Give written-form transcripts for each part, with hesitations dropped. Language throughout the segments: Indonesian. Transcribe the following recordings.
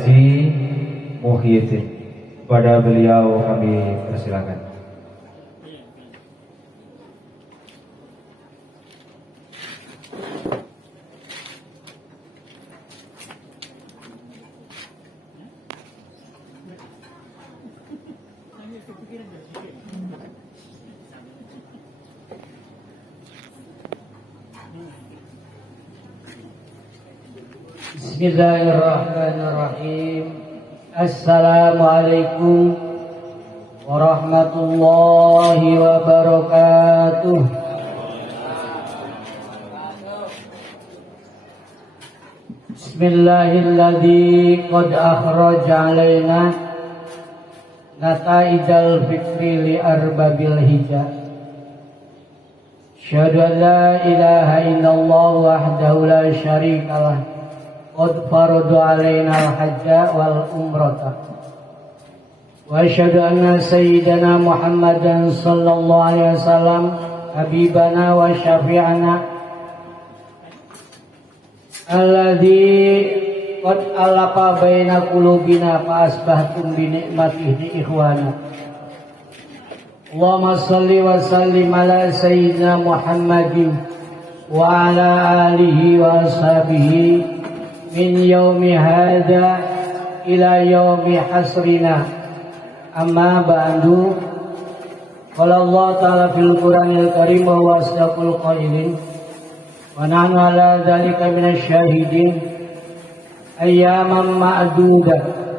Haji Muhyiddin. Kepada beliau kami persilakan. Bismillahirrahmanirrahim. Assalamualaikum warahmatullahi wabarakatuh. Bismillahilladzi qad akhraja alaina nata'ijal fikri li arbabil hijab. Asyhadu an la ilaha illallah wahdahu la syarikalah qad farada alaina al-hajja wal umrata. Wa asyhadu anna sayyidana Muhammadan sallallahu alaihi wasallam habibana wa syafi'ana alladzi qad alaqa baina qulubina fa asbahtum bi ni'matihi ikhwana. Allahumma shalli wa sallim ala sayyidina Muhammadin wa ala alihi wa ashabihi min yaumi hadza ila yaumi hasrina. Amma ba'du. Qala Allah ta'ala fil Qur'anil Karim wa huwa asdaqul qailin wa nahnu ala dzalika minasy syahidin ayyaman ma'dudah.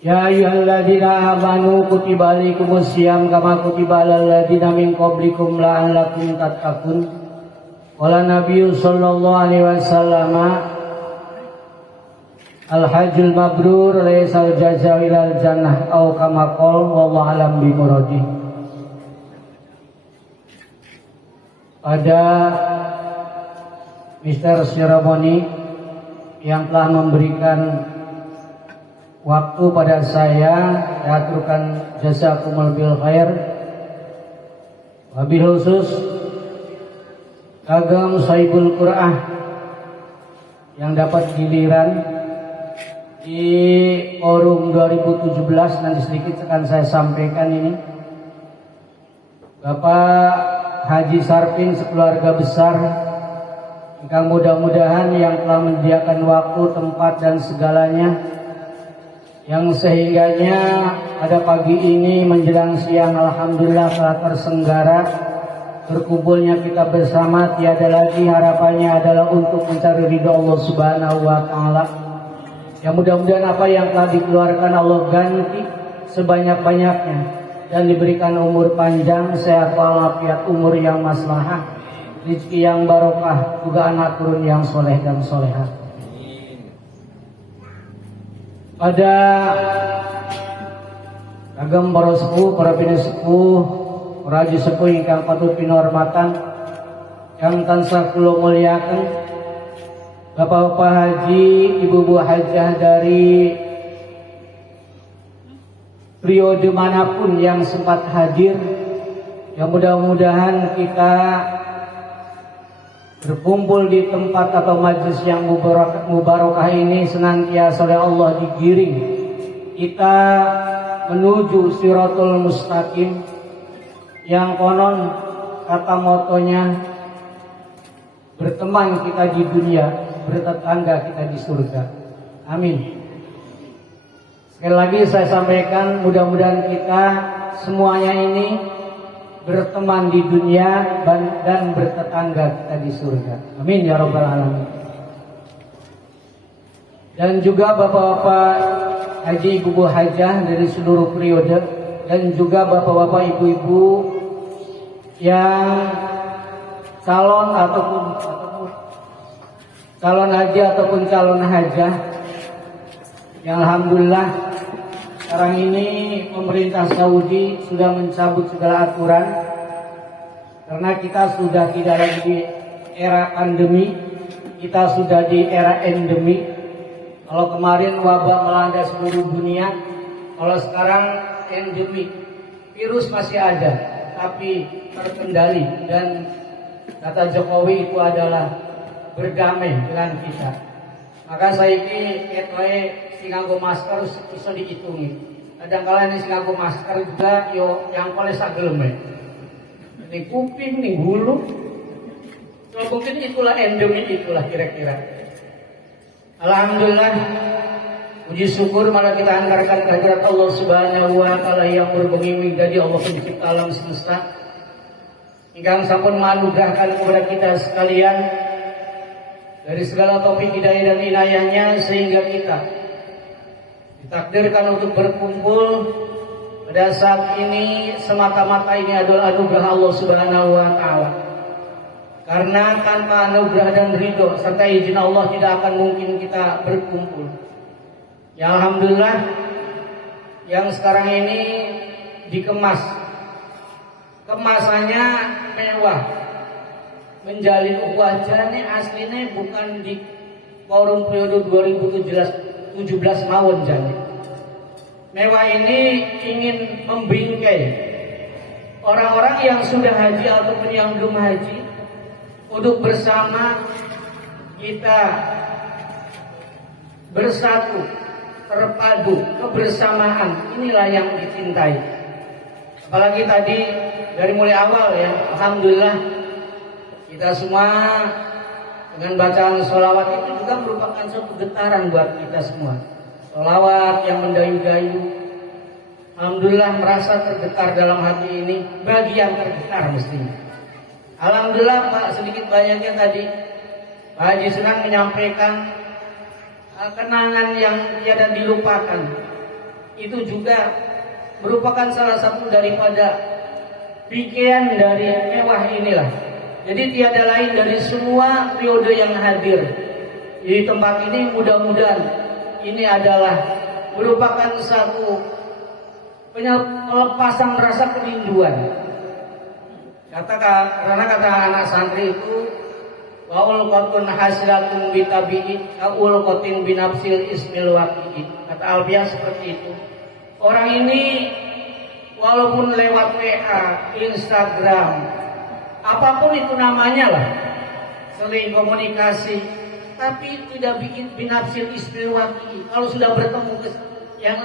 Ya ayyuhalladzina amanu kutiba alaikumus syiyam kama kutiba alal ladzina min qablikum la'allakum tattaqun. Qala Nabiyyu sallallahu alaihi wasallam al-hajjul mabrur laysal jazaa'u ilal jannah au kama qala wallahu alam bi muradi. Pada Mr. Ceremony yang telah memberikan waktu pada saya aturkan jazakumul bil khair. Wabil khusus kagem Saibul Qur'an yang dapat giliran di forum 2017, nanti sedikit akan saya sampaikan ini. Bapak Haji Sarpin sekeluarga besar, yang mudah-mudahan yang telah menyediakan waktu, tempat dan segalanya, yang sehingganya pada pagi ini menjelang siang alhamdulillah telah tersenggara. Berkumpulnya kita bersama tiada lagi harapannya adalah untuk mencari ridha Allah Subhanahu wa taala. Ya mudah-mudahan apa yang telah dikeluarkan Allah ganti sebanyak-banyaknya dan diberikan umur panjang, sehat walafiat, umur yang maslahah, rezeki yang barokah, juga anak turun yang soleh dan solehah. Pada agam para sepuh, para bini sepuh, para haji sepuh ingkang patut pinurmatan, yang tansah kula mulyaken, Bapak-bapak haji, ibu-ibu hajah dari periode manapun yang sempat hadir, yang mudah-mudahan kita berkumpul di tempat atau majlis yang mubarakah ini senantiasa oleh Allah digiring kita menuju Shirathul Mustaqim, yang konon kata motonya berteman kita di dunia, bertetangga kita di surga. Amin. Sekali lagi saya sampaikan, mudah-mudahan kita semuanya ini berteman di dunia dan bertetangga kita di surga. Amin ya rabbal alamin. Dan juga bapak-bapak haji, ibu-ibu hajah dari seluruh periode, dan juga bapak-bapak ibu-ibu yang calon haji ataupun calon hajah, yang alhamdulillah sekarang ini pemerintah Saudi sudah mencabut segala aturan karena kita sudah tidak lagi di era pandemi, kita sudah di era endemi. Kalau kemarin wabah melanda seluruh dunia, kalau sekarang endemi, virus masih ada tapi terkendali dan kata Jokowi itu adalah berdamai dengan kita. Maka saiki ketwae sing nganggo masker bisa dihitungi. Kadang-kala nih sing nganggo masker juga yo yang oleh sagelme. Ini kuping, nih bulu. So, mungkin itulah endemi, itulah kira-kira. Alhamdulillah, puji syukur malah kita angkarkan kehadirat Allah Subhanahu wa taala yang berbengi jadi Allah pencipta alam semesta. Ingkang sampun menganugerahkan kepada kita sekalian dari segala topik hidayah dan inayahnya sehingga kita ditakdirkan untuk berkumpul pada saat ini semata-mata ini adalah anugerah Allah Subhanahu wa taala. Karena tanpa anugerah dan ridho serta izin Allah tidak akan mungkin kita berkumpul. Ya alhamdulillah yang sekarang ini dikemas. Kemasannya mewah. Menjalin wajahnya aslinya bukan di forum periode 2017 mawon jane. Mewah ini ingin membingkai orang-orang yang sudah haji ataupun yang belum haji untuk bersama kita bersatu, terpadu, kebersamaan. Inilah yang dicintai. Apalagi tadi dari mulai awal ya, alhamdulillah kita semua dengan bacaan sholawat itu juga merupakan suatu getaran buat kita semua. Sholawat yang mendayu-dayu, alhamdulillah merasa tergetar dalam hati ini. Bagi yang tergetar mestinya. Alhamdulillah Pak, sedikit banyaknya tadi Pak Haji Sunan menyampaikan kenangan yang tiada dilupakan. Itu juga merupakan salah satu daripada pikiran dari mewah inilah. Jadi tiada lain dari semua periode yang hadir di tempat ini, mudah-mudahan ini adalah merupakan satu pelepasan rasa kerinduan. Karena kata anak santri itu waul qatun hasilatun bitabi'i aul qatin binafsil ismil waqi'i. Kata Alfiah seperti itu. Orang ini walaupun lewat WA, Instagram, apapun itu namanya lah, sering komunikasi, tapi tidak bikin binafsil ismil waqi'i. Kalau sudah bertemu yang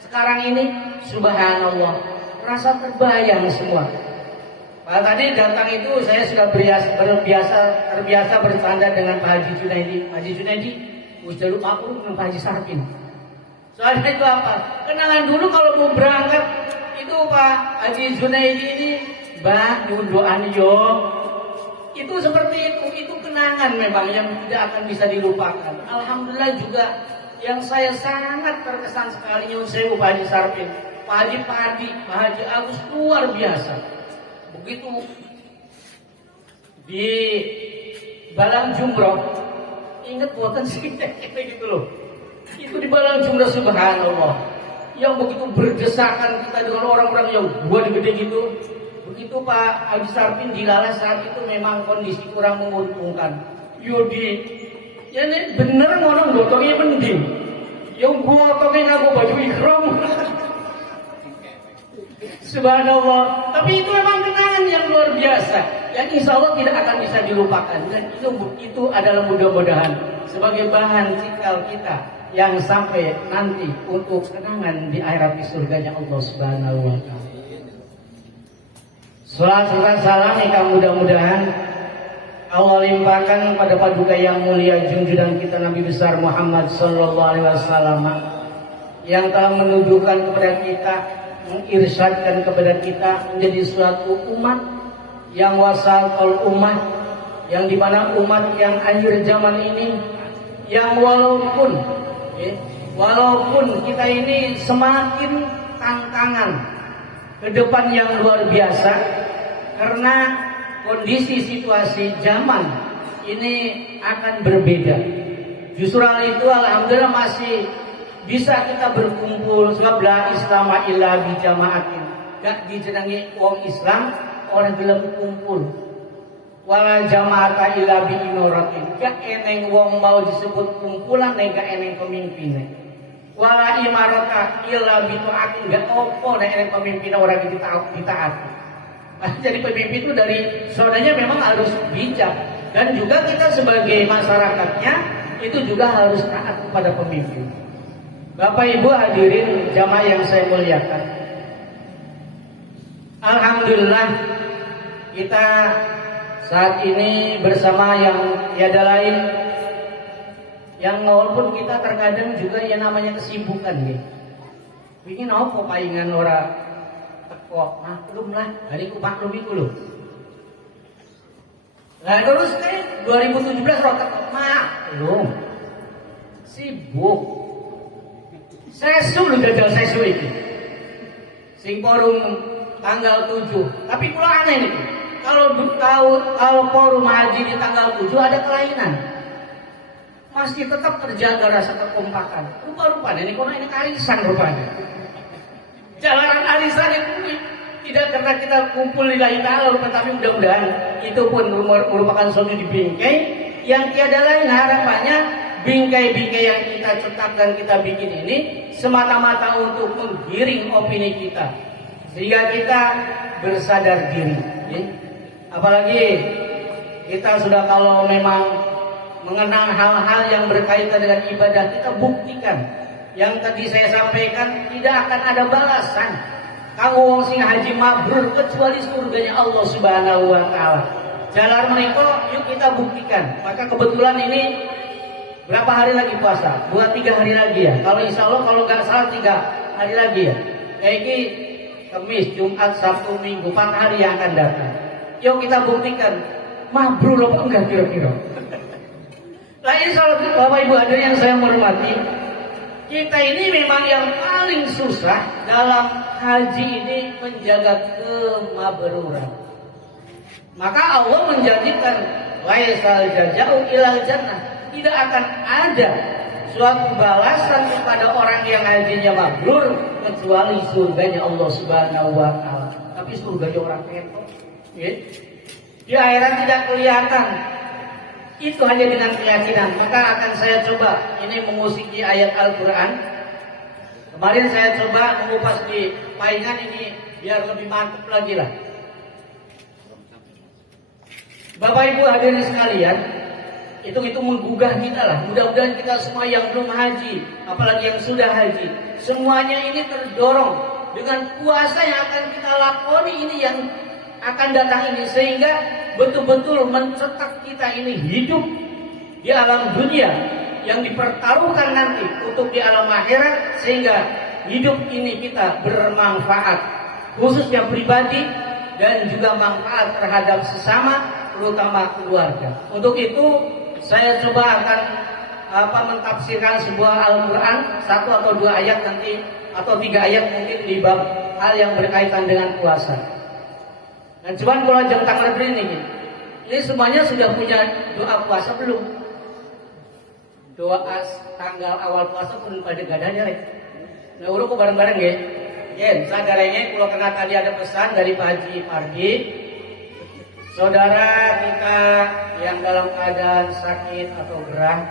sekarang ini, subhanallah, rasa terbayang semua. Pak tadi datang itu saya sudah terbiasa bercanda dengan Pak Haji Junaidi. Pak Haji Junaidi, udah lupa aku dengan Pak Haji Sarpin. Soalnya itu apa? Kenangan dulu kalau mau berangkat itu Pak Haji Junaidi ini, Mbak, doan yo. Itu seperti itu kenangan memang yang tidak akan bisa dilupakan. Alhamdulillah juga yang saya sangat terkesan sekali nyuwun sewu Pak Haji Sarpin, Pak Haji Padi, Pak Haji Agus luar biasa. Begitu di Balang Jumroh, ingat buatan sih gitu loh. Itu di Balang Jumroh subhanallah, yang begitu berdesakan kita dengan orang-orang yang gede gitu. Begitu Pak Haji Sarpin dilalah saat itu memang kondisi kurang menguntungkan. Yudi, ya ini bener ngomong gotongnya mending. Yang gotongnya ngaku baju ikram. Subhanallah. Tapi itu memang kenangan yang luar biasa, yang insya Allah tidak akan bisa dilupakan. Dan itu adalah mudah-mudahan sebagai bahan cikal kita yang sampai nanti untuk kenangan di akhirat di surganya Allah Subhanahu wa taala. Salat serta salam yang mudah-mudahan Allah limpahkan pada paduka yang mulia junjungan kita Nabi besar Muhammad sallallahu alaihi wasallam yang telah menunjukkan kepada kita, mengirsyadkan kepada kita menjadi suatu umat yang wasatul umat, yang dimana umat yang akhir zaman ini, yang walaupun kita ini semakin tantangan ke depan yang luar biasa karena kondisi situasi zaman ini akan berbeda. Justru hal itu alhamdulillah masih bisa kita berkumpul sebab la islama illa bi jamaatin. Gak dijenengi wong Islam oleh gelem kumpul. Wala jamaata illa bi inoratin. Gak eneng wong mau disebut kumpulan nek gak eneng pemimpinnya. Wala imarata illa bi taatin. Gak opo nek eneng pemimpinnya orang ditaati. Jadi pemimpin itu dari saudaranya memang harus bijak, dan juga kita sebagai masyarakatnya itu juga harus taat kepada pemimpin. Bapak Ibu hadirin jamaah yang saya muliakan, alhamdulillah kita saat ini bersama yang tiada lain, yang walaupun kita terkadang juga yang namanya kesibukan nih. Ingin apa paingan ora teko maklum lah, hari ku maklum iku lho. Lah terus kan 2017 ora teko maklum. Sibuk. Sesu lho jajal sesu iki. Sing forum tanggal 7. Tapi kula aneh nih. Kalau forum haji di tanggal 7 ada kelainan. Masih tetap terjaga rasa kekompakan. Rupa-rupanya ini kono ini arisan rupanya. Jalanan arisan itu tidak karena kita kumpul di lain ta'ala, tapi mudah-mudahan itu pun merupakan suatu di bingkai yang tiada lain harapannya. Bingkai-bingkai yang kita cetak dan kita bikin ini semata-mata untuk menggiring opini kita, sehingga kita bersadar diri. Apalagi kita sudah kalau memang mengenal hal-hal yang berkaitan dengan ibadah, kita buktikan. Yang tadi saya sampaikan, tidak akan ada balasan kamu wong sing haji mabrur kecuali surganya Allah Subhanahu wa taala. Jalan menika yuk kita buktikan. Maka kebetulan ini berapa hari lagi puasa? 2-3 hari lagi ya. Kalau insya Allah kalau nggak salah 3 hari lagi ya. Kayak ini Kamis, Jumat, Sabtu, Minggu, 4 hari yang akan datang. Yuk kita buktikan mabrur apa enggak kira-kira. Nah insya Allah Bapak Ibu hadirin yang saya hormati, kita ini memang yang paling susah dalam haji ini menjaga kemabruran. Maka Allah menjadikan laisal jaza'u ilal jannah. Tidak akan ada suatu balasan kepada orang yang hajinya mabrur kecuali surganya Allah Subhanahu wa taala. Tapi surganya orang ketok, ya. Di akhirat tidak kelihatan. Itu hanya dengan keyakinan. Maka akan saya coba ini memusiki ayat Al-Quran. Kemarin saya coba mengupas di paingan ini biar lebih mantap lagi lah. Bapak Ibu hadirin sekalian, itu menggugah kita lah. Mudah-mudahan kita semua yang belum haji, apalagi yang sudah haji, semuanya ini terdorong dengan puasa yang akan kita lakoni ini yang akan datang ini, sehingga betul-betul mencetak kita ini hidup di alam dunia yang dipertaruhkan nanti untuk di alam akhirat, sehingga hidup ini kita bermanfaat khususnya pribadi dan juga manfaat terhadap sesama, terutama keluarga. Untuk itu saya coba akan mentafsirkan sebuah Al-Quran 1 atau 2 ayat nanti, atau 3 ayat mungkin di bab hal yang berkaitan dengan puasa. Dan cuman kalau jam tanggal ini semuanya sudah punya doa puasa belum? Doa tanggal awal puasa pun pada gadanya rek. Nah urut kok bareng-bareng ya. Yen sadaranya kalau kena tadi ada pesan dari Pak Haji Pargi, saudara kita yang dalam keadaan sakit atau gerah,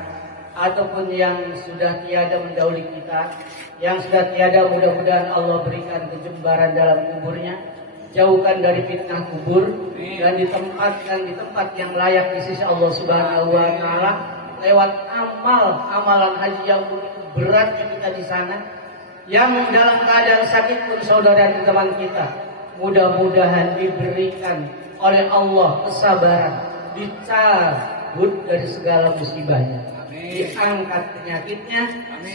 ataupun yang sudah tiada mendahului kita, yang sudah tiada, mudah-mudahan Allah berikan kejembaran dalam kuburnya, jauhkan dari fitnah kubur, dan ditempatkan di tempat yang layak di sisi Allah Subhanahu wa taala lewat amalan haji yang berat kita di sana. Yang dalam keadaan sakit pun saudara dan teman kita, mudah-mudahan diberikan oleh Allah kesabaran, dicabut dari segala musibahnya, diangkat penyakitnya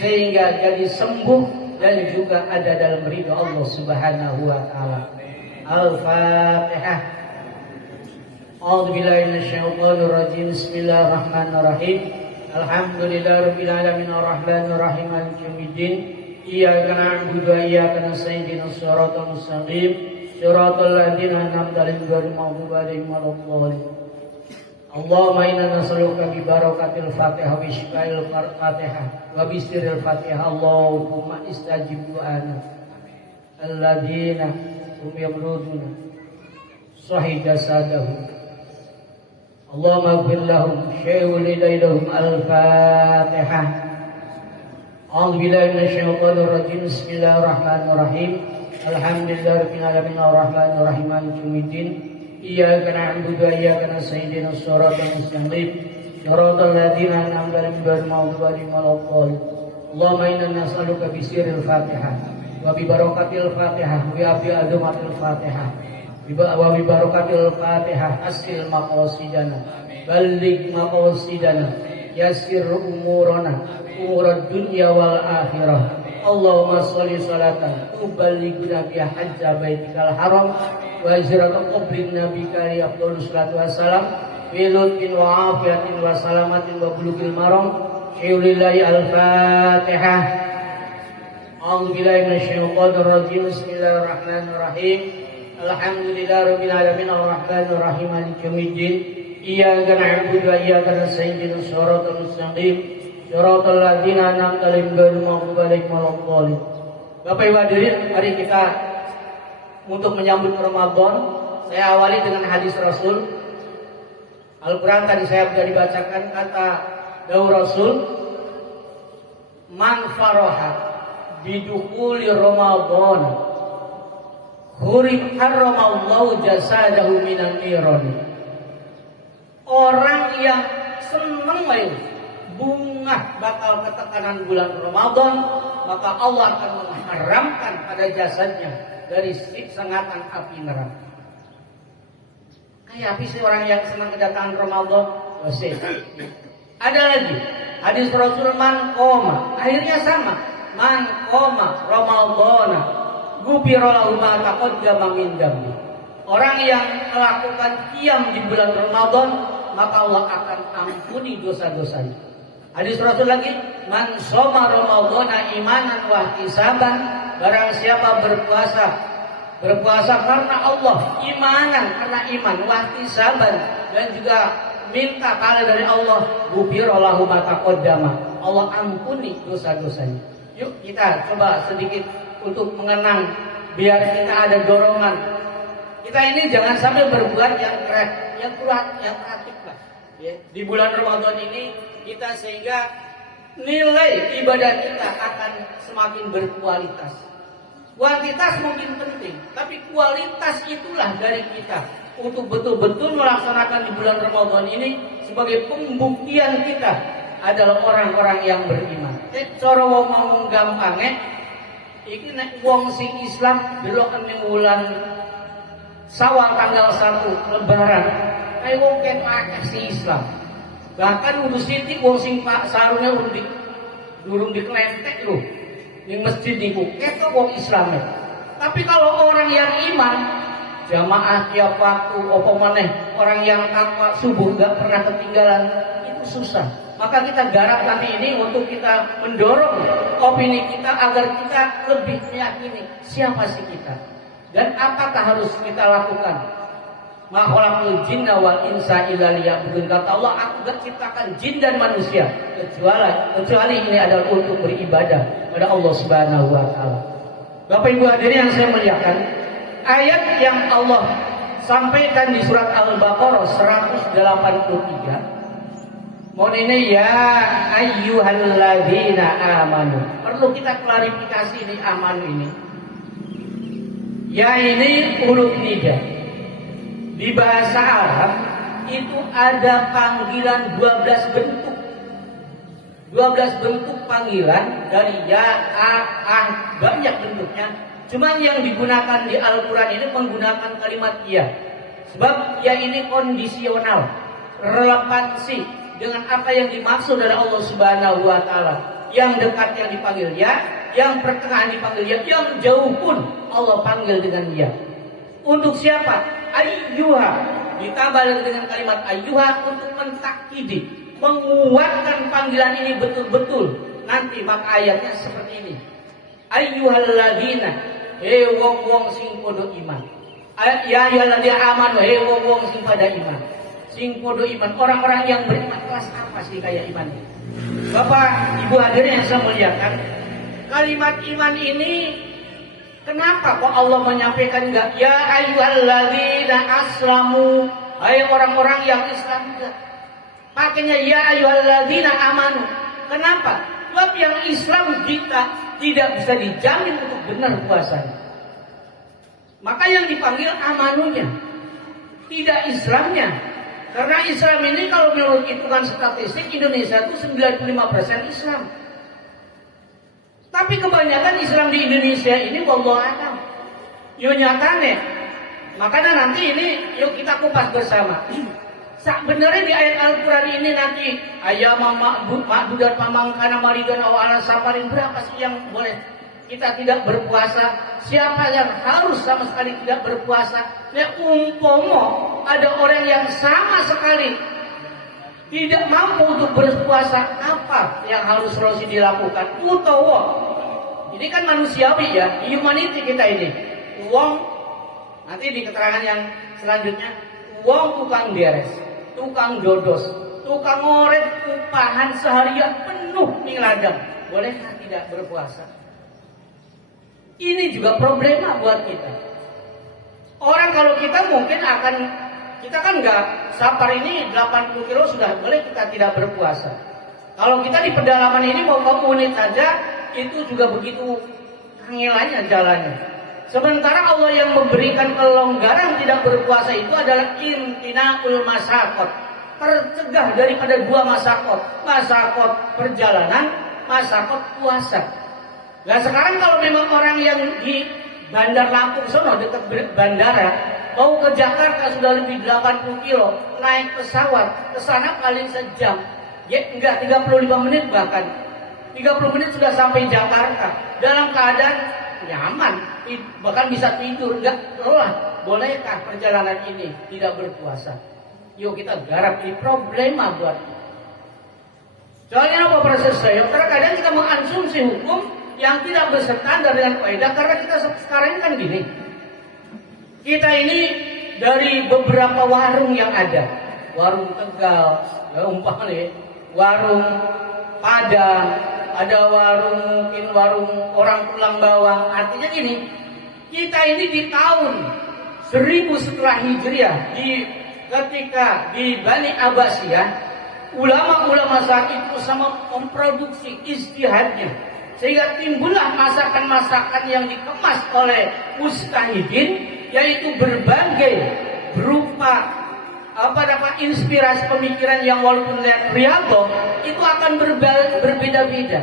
sehingga jadi sembuh dan juga ada dalam ridha Allah Subhanahu wa taala. Al-Fatihah. A'udzubillahi minasyaitonir rajim. Bismillahirrahmanirrahim. Alhamdulillahirabbil alamin arrahmanir rahim maliki yaumiddin. Iyyaka na'budu wa iyyaka nasta'in ihdinas siratal mustaqim siratal ladzina an'amta 'alaihim ghairil maghdubi 'alaihim waladdallin. Allahumma inna nas'aluka bi barakatil Fatihah wa shifa'il Fatihah wa bi sirril Fatihah. Allahumma istajib du'ana alladzina hum yamruduna sahida sadahu. Allahumma ighfir lahum syai'ul ilaihim. Al-Fatihah. A'udzu billahi minasyaitonir rajim. Bismillahirrahmanirrahim. Alhamdulillahirabbil alamin arrahmanir rahim maliki yaumiddin. Iyyaka na'budu wa iyyaka nasta'in ihdinas siratal mustaqim siratal ladzina an'amta 'alaihim ghairil maghdubi 'alaihim waladdallin. Allahumma inna nas'aluka bi sirril Fatihah wa bi barakatil Fatihah wa bi adumatil Fatihah wa bi barakatil Fatihah asil maqasidana balligh maqasidana yassir umurana umurad dunya wal akhirah. Allahumma sholli salatan tuballighuna biha hajja baitikal haram wa ziyarata qabrin nabika ya afdhalus salatu wassalam bi lutfin wa afiyatin wa salamatin wa bulughil maram. Syulillahi al-Fatihah. A'udzu billahi minasyaitonir rajim. Bismillahirrahmanirrahim. Alhamdulillahirabbil alamin arrahmanir rahim maliki yaumiddin. Iyyaka na'budu wa iyyaka nasta'in ihdinas siratal mustaqim siratal ladzina an'amta 'alaihim ghairil maghdubi 'alaihim waladdallin. Bapak Ibu hadirin, mari kita untuk menyambut Ramadan, saya awali dengan hadis Rasul. Al-Quran tadi saya sudah dibacakan, kata dawuh Rasul, man faraha bidukhuli Ramadan harramallahu jasadahu minan nirani. Orang yang senang bunga bakal ketekanan bulan Ramadan, maka Allah akan mengharamkan pada jasadnya dari sengatan api neraka. Kayak apa sih orang yang senang kedatangan Ramadan? Ada lagi hadis Rasul, man qoma, akhirnya sama, man qoma Ramadhana ghufira lahu ma taqaddama min dhanbi. Orang yang melakukan qiyam di bulan Ramadan, maka Allah akan ampuni dosa-dosanya. Hadis Rasul lagi, man shoma Ramadhana imanan wa ihtisaban, barang siapa berpuasa karena Allah, imanan karena iman, wa ihtisaban, dan juga minta pahala dari Allah, ghufira lahu ma taqaddama, Allah ampuni dosa-dosanya. Yuk kita coba sedikit untuk mengenang, biar kita ada dorongan. Kita ini jangan sampai berbuat yang keren, yang kuat, yang kreatif lah. Ya, di bulan Ramadan ini kita sehingga nilai ibadah kita akan semakin berkualitas. Kuantitas mungkin penting, tapi kualitas itulah dari kita untuk betul-betul melaksanakan di bulan Ramadan ini sebagai pembuktian kita adalah orang-orang yang beriman. Cara mau gampangnya, iki nek wong sing Islam delok ning wulan Syawal tanggal 1 Lebaran, ae wong ken akeh sing Islam. Bahkan urus sithik wong sing Pak sarune durung diklentek lho. Ning masjid niku ketok wong Islam. Tapi kalau orang yang iman, jamaah tiap waktu, apa maneh orang yang takwa subuh gak pernah ketinggalan, itu susah. Maka kita garap kali ini untuk kita mendorong opini kita agar kita lebih meyakini siapa sih kita dan apakah harus kita lakukan. Ma khalaqul jinna wal insa illa liya'budun. Kata Allah, aku gak ciptakan jin dan manusia kecuali ini adalah untuk beribadah pada Allah Subhanahu wa taala. Bapak Ibu hadirin yang saya muliakan, ayat yang Allah sampaikan di surat Al-Baqarah 183. Mohon ini ya ayyuhalladzina amanu. Perlu kita klarifikasi ini amanu ini. Ya ini huruf nida. Di bahasa Arab itu ada panggilan 12 bentuk. 12 bentuk panggilan dari ya, a, banyak bentuknya. Cuman yang digunakan di Al-Quran ini menggunakan kalimat ya. Sebab ya ini kondisional, relevansi dengan apa yang dimaksud dari Allah Subhanahu wa taala. Yang dekat yang dipanggil ya, yang pertengahan dipanggil ya, yang jauh pun Allah panggil dengan ya. Untuk siapa? Ayyuha. Ditambah dengan kalimat ayyuha untuk mentakkidi, menguatkan panggilan ini betul-betul. Nanti maka ayatnya seperti ini. Ayyuhalladzina, hei wong-wong sing padha iman. Ya ayyuhalladzina amanu, hei wong-wong sing pada iman. Sing padha iman, orang-orang yang beriman kelas apa sih kayak iman ini? Bapak Ibu hadirin yang saya muliakan, kalimat iman ini kenapa kok Allah menyampaikan enggak ya ayyuhalladzina aslamu, hai orang-orang yang Islam juga. Makanya ya ayyuhalladzina amanu. Kenapa? Sebab yang Islam kita tidak bisa dijamin untuk benar puasanya. Maka yang dipanggil amanunya, tidak Islamnya. Karena Islam ini kalau menurut hitungan statistik Indonesia itu 95% Islam. Tapi kebanyakan Islam di Indonesia ini wallahu a'lam. Yo nyatane. Makanya nanti ini yuk kita kupas bersama. Sebenarnya di ayat Al-Quran ini nanti ayam ma'budan pamangkana maridan awala safarin, berapa sih yang boleh kita tidak berpuasa? Siapa yang harus sama sekali tidak berpuasa? Nah, umpomo ada orang yang sama sekali tidak mampu untuk berpuasa, apa yang harus dilakukan? Utawa, ini kan manusiawi ya, humanity kita ini. Uang, nanti di keterangan yang selanjutnya, uang tukang beres, tukang dodos, tukang ngoret, upahan seharian penuh nih ladang. Bolehkah tidak berpuasa? Ini juga problema buat kita. Orang kalau kita mungkin akan, kita kan nggak, safar ini 80 kilo sudah boleh kita tidak berpuasa. Kalau kita di pedalaman ini mau ke unit saja, itu juga begitu kangelannya jalannya. Sementara Allah yang memberikan kelonggaran tidak berpuasa itu adalah imtinaul masakot, tercegah daripada dua masakot, masakot perjalanan, masakot puasa. Nah sekarang kalau memang orang yang di Bandar Lampung sono dekat bandara mau ke Jakarta sudah lebih 80 kilo naik pesawat ke sana paling sejam, ya enggak 35 menit, bahkan 30 menit sudah sampai Jakarta dalam keadaan nyaman, bahkan bisa tidur, enggak lelah. Bolehkah perjalanan ini tidak berpuasa? Yuk kita garap, ini problema buat kita. Soalnya apa proses saya? Terkadang kita mengasumsi hukum yang tidak berstandar dengan kaidah, karena kita sekarang ini kan gini. Kita ini dari beberapa warung yang ada, warung Tegal, ya umpamanya, warung Padang, ada warung mungkin warung orang tulang bawang. Artinya gini, kita ini di tahun 1000 setelah Hijriah, ketika di Bani Abbasiyah, ulama-ulama saat itu sama memproduksi ijtihadnya, sehingga timbullah masakan-masakan yang dikemas oleh mujtahidin, yaitu berbagai berupa inspirasi pemikiran yang walaupun riyadhah itu akan berbeda-beda.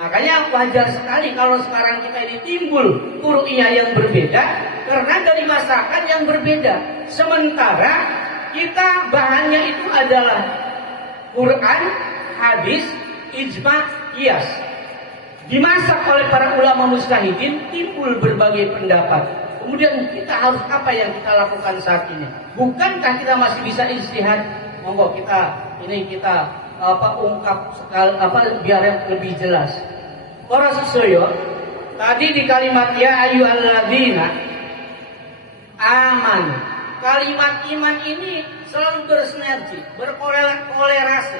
Makanya wajar sekali kalau sekarang kita ini timbul qur'iyah yang berbeda karena dari masakan yang berbeda. Sementara kita bahannya itu adalah Quran, hadis, ijma', qiyas. Dimasak oleh para ulama mujtahidin, timbul berbagai pendapat. Kemudian kita harus apa yang kita lakukan saat ini? Bukankah kita masih bisa ijtihad? Monggo kita ungkap sekali biar yang lebih jelas. Para sesuyo, tadi di kalimat ya ayyuhalladzina aman. Kalimat iman ini selalu bersinergi, berkorelasi,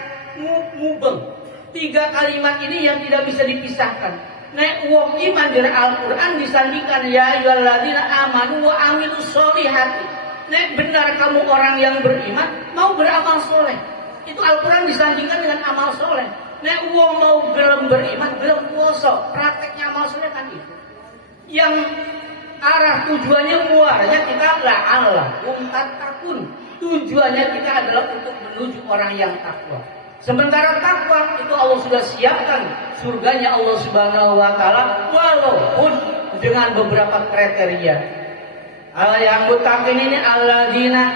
mubeng. 3 kalimat ini yang tidak bisa dipisahkan. Nek wong iman dari Al-Quran disandingkan ya ayyuhalladzina amanu wa amilus sholihati. Nek benar kamu orang yang beriman mau beramal soleh, itu Al-Quran disandingkan dengan amal soleh. Nek wong mau belum beriman belum puasa, prakteknya amal soleh kan itu. Yang arah tujuannya muaranya kita Allah takun. Tujuannya kita adalah untuk menuju orang yang takwa. Sementara takwa itu Allah sudah siapkan surganya Allah Subhanahu wa taala walaupun dengan beberapa kriteria. Yang muttaqin ini alladzina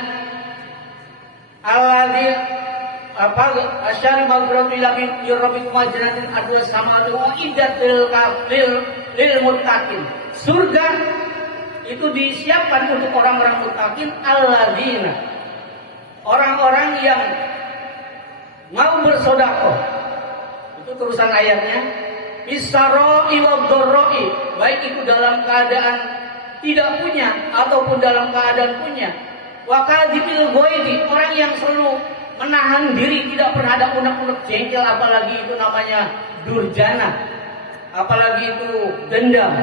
asyari maghfiratu ila min rabbikum jannatin adwa sama'u wa iddatil lil muttaqin. Surga itu disiapkan untuk orang-orang muttaqin alladzina, orang-orang yang mau bersedekah. Itu terusan ayatnya. Bisaroi wa dharroi, baik itu dalam keadaan tidak punya ataupun dalam keadaan punya. Wa kadhibil ghaidi, orang yang selalu menahan diri, tidak pernah ada unek-unek jengkel, apalagi itu namanya durjana, apalagi itu dendam.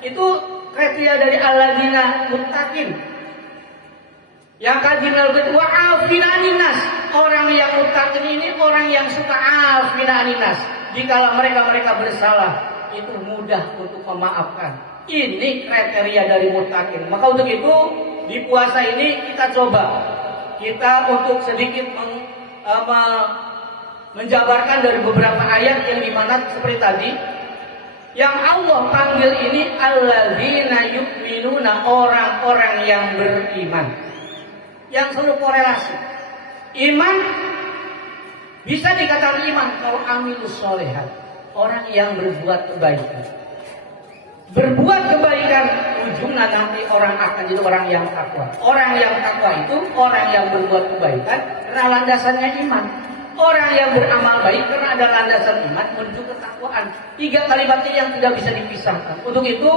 Itu kriteria dari alladzina muttaqin. Yang kadinal kedua afinaaninas, orang yang muttaqin ini orang yang suka afinaaninas. Jikalau mereka bersalah, itu mudah untuk memaafkan. Ini kriteria dari muttaqin. Maka untuk itu di puasa ini kita coba, kita untuk sedikit menjabarkan dari beberapa ayat yang dimana seperti tadi, yang Allah panggil ini alladzina yu'minuna, orang-orang yang beriman, yang selalu korelasi. Iman bisa dikatakan iman kalau amilus sholehat, orang yang berbuat kebaikan. Berbuat kebaikan ujungnya nanti orang akan jadi orang yang takwa. Orang yang takwa itu orang yang berbuat kebaikan karena landasannya iman. Orang yang beramal baik karena ada landasan iman menuju ketakwaan. 3 kalimat ini yang tidak bisa dipisahkan. Untuk itu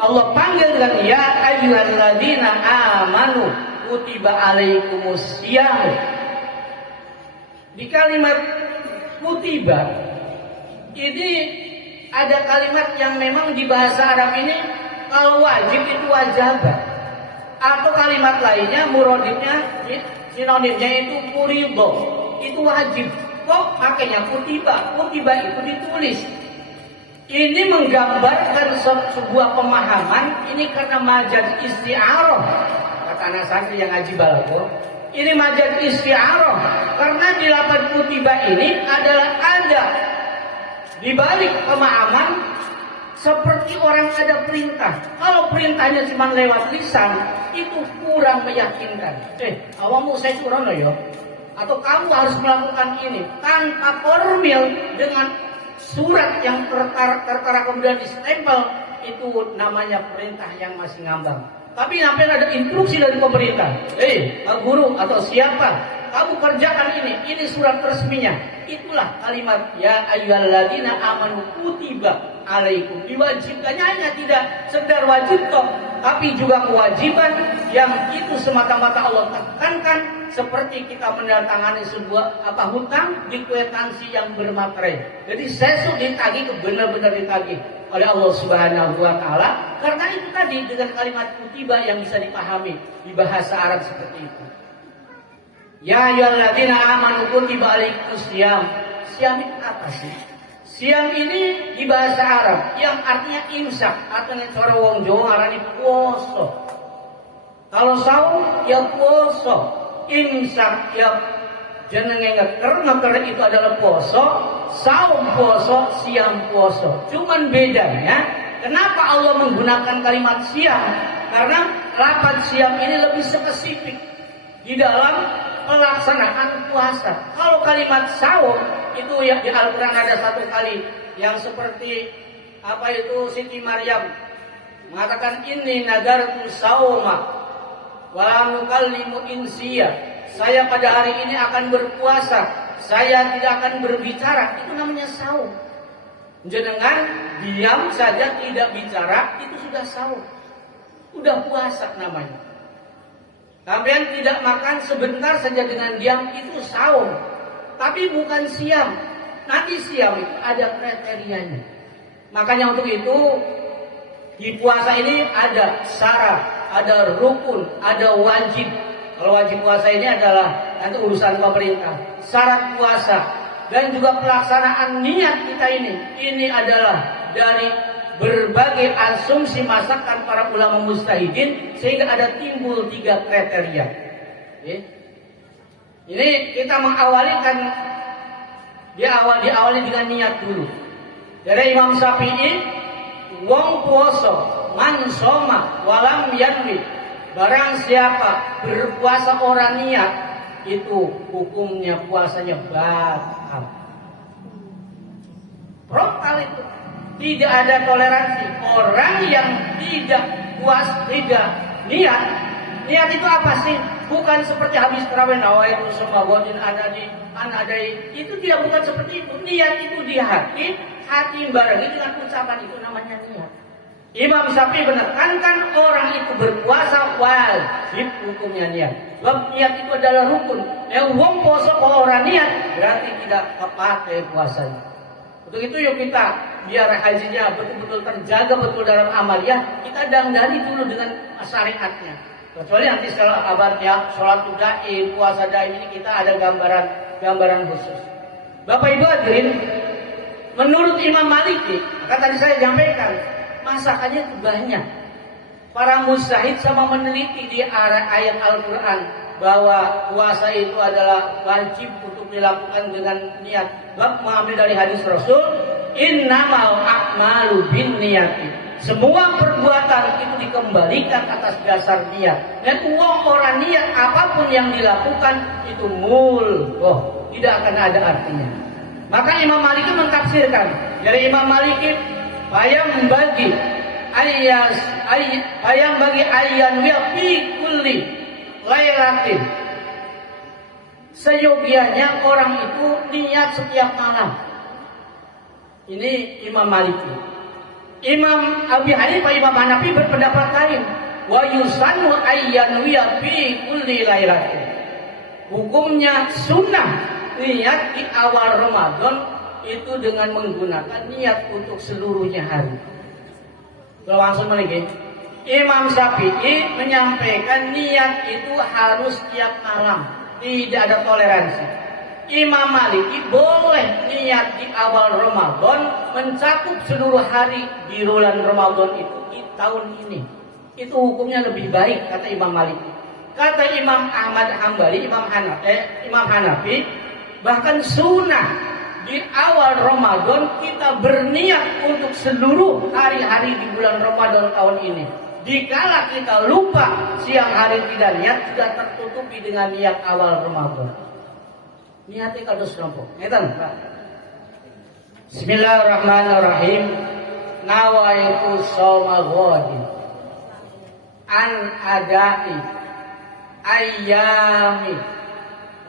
Allah panggil dengan ya ayyuhalladzina amanu kutiba alaikumusiyam. Di kalimat kutiba ini ada kalimat yang memang di bahasa Arab ini kalau wajib itu wajibah, atau kalimat lainnya muradifnya sinonimnya itu furido, itu wajib. Kok makanya kutiba? Kutiba itu ditulis. Ini menggambarkan sebuah pemahaman ini karena majaz isti'arah. Kata anak santri yang ngaji balaghah, ini majaz isti'arah karena di lafaz kutiba ini adalah ada di balik pemahaman seperti orang ada perintah. Kalau perintahnya cuma lewat lisan, itu kurang meyakinkan. Awamu saya surono ya, atau kamu harus melakukan ini tanpa formil dengan surat yang tertara kemudian distempel, itu namanya perintah yang masih ngambang. Tapi sampai ada instruksi dari pemerintah, guru atau siapa, kamu kerjakan ini surat resminya. Itulah kalimat ya ayyuhalladzina amanu kutiba alaikum. Diwajibkannya hanya tidak sekedar wajib toh, tapi juga kewajiban yang itu semata-mata Allah tekankan, seperti kita mendatangani sebuah hutang di kwitansi yang bermaterai. Jadi sesuk ditagih, benar-benar ditagih oleh Allah Subhanahu wa taala. Karena itu tadi dengan kalimat kutiba yang bisa dipahami di bahasa Arab seperti itu. Ya ayyuhalladzina amanu kutiba alaikumusiyam. Siam itu apa sih? Siam ini di bahasa Arab yang artinya imsak, atau cara wong Jawa ngarani puasa. Kalau saum ya puasa, imsak ya jenenge ngeker itu adalah puasa, saum puasa, siam puasa. Cuman bedanya kenapa Allah menggunakan kalimat siam? Karena lafaz siam ini lebih spesifik di dalam pelaksanaan puasa. Kalau kalimat saum itu ya di Al-Quran ada satu kali yang seperti Siti Maryam mengatakan inni nadartu sauma wa nukallimu insiya. Saya pada hari ini akan berpuasa, saya tidak akan berbicara. Itu namanya saum. Jenengan diam saja tidak bicara, itu sudah saum. Udah puasa namanya. Sampean tidak makan sebentar saja dengan diam, itu saum. Tapi bukan siam. Nanti siam itu ada kriterianya. Makanya untuk itu di puasa ini ada syarat, ada rukun, ada wajib. Kalau wajib puasa ini adalah nanti urusan pemerintah. Syarat puasa dan juga pelaksanaan niat kita ini adalah dari berbagai asumsi masakan para ulama mujtahidin sehingga ada timbul 3 kriteria. Ini kita mengawali kan diawali dengan niat dulu. Dari Imam Syafi'i, wong puasa man soma walam yanwi, barang siapa berpuasa orang niat, itu hukumnya puasanya batal. Total itu. Tidak ada toleransi. Orang yang tidak tidak niat itu apa sih? Bukan seperti habis tarawih nawaitu semua godin anadai. Itu dia bukan seperti itu. Niat itu di hati barengi dengan ucapan, itu namanya niat. Imam Syafi'i menekankan orang itu berpuasa wajib hukumnya niat. Sebab niat itu adalah rukun. Wong poso kalau orang niat berarti tidak kepakai puasanya. Untuk itu yuk kita biar hajinya betul-betul terjaga betul dalam amaliyah, kita dandani dulu dengan syariatnya. Kecuali nanti setelah abadnya sholat daim, puasa daim ini kita ada gambaran khusus. Bapak Ibu hadirin, menurut Imam Maliki, maka tadi saya sampaikan, masakannya itu banyak. Para mujtahid sama meneliti di ayat Al-Quran bahwa puasa itu adalah wajib untuk dilakukan dengan niat. Bab mengambil dari hadis Rasul, innamal a'malu binniyati. Semua perbuatan itu dikembalikan atas dasar niat. Dan uang orang niat apapun yang dilakukan itu tidak akan ada artinya. Maka Imam Maliki mentafsirkan dari Imam Maliki, bayang bagi ayyan fi kulli lailatin. Seyogianya orang itu niat setiap malam. Ini Imam Maliki. Imam Abi Hanifah, Imam Hanafi berpendapat lain. Wa yusannu ayyan fi kulli lailatin. Hukumnya sunnah niat di awal Ramadan itu dengan menggunakan niat untuk seluruhnya hari. Kalau langsung lagi, Imam Syafi'i menyampaikan niat itu harus tiap malam, tidak ada toleransi. Imam Maliki boleh niat di awal Ramadan mencakup seluruh hari di bulan Ramadan itu di tahun ini. Itu hukumnya lebih baik kata Imam Maliki. Kata Imam Ahmad Hambali, Imam Hanafi, bahkan sunnah di awal Ramadan kita berniat untuk seluruh hari-hari di bulan Ramadan tahun ini. Dikala kita lupa siang hari tidak niat, sudah tertutupi dengan niat awal Ramadan. Niatnya kados nopo? Ngeten, Pak. Bismillahirrahmanirrahim. Nawaitu shauma ghadin an adai ayyami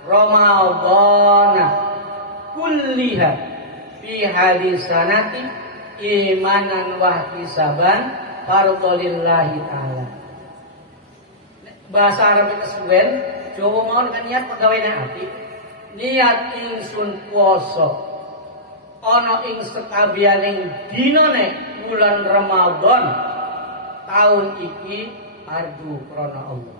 Ramadana kulliha fi hadisanati imanan wa ihtisaban fardholillahi ta'ala. Bahasa Arab kesuwen Jawa mau kan niat pegawainya ati. Niat ingsun puasa ana ing sekabiyaning dinane bulan Ramadan tahun iki ardu krana Allah.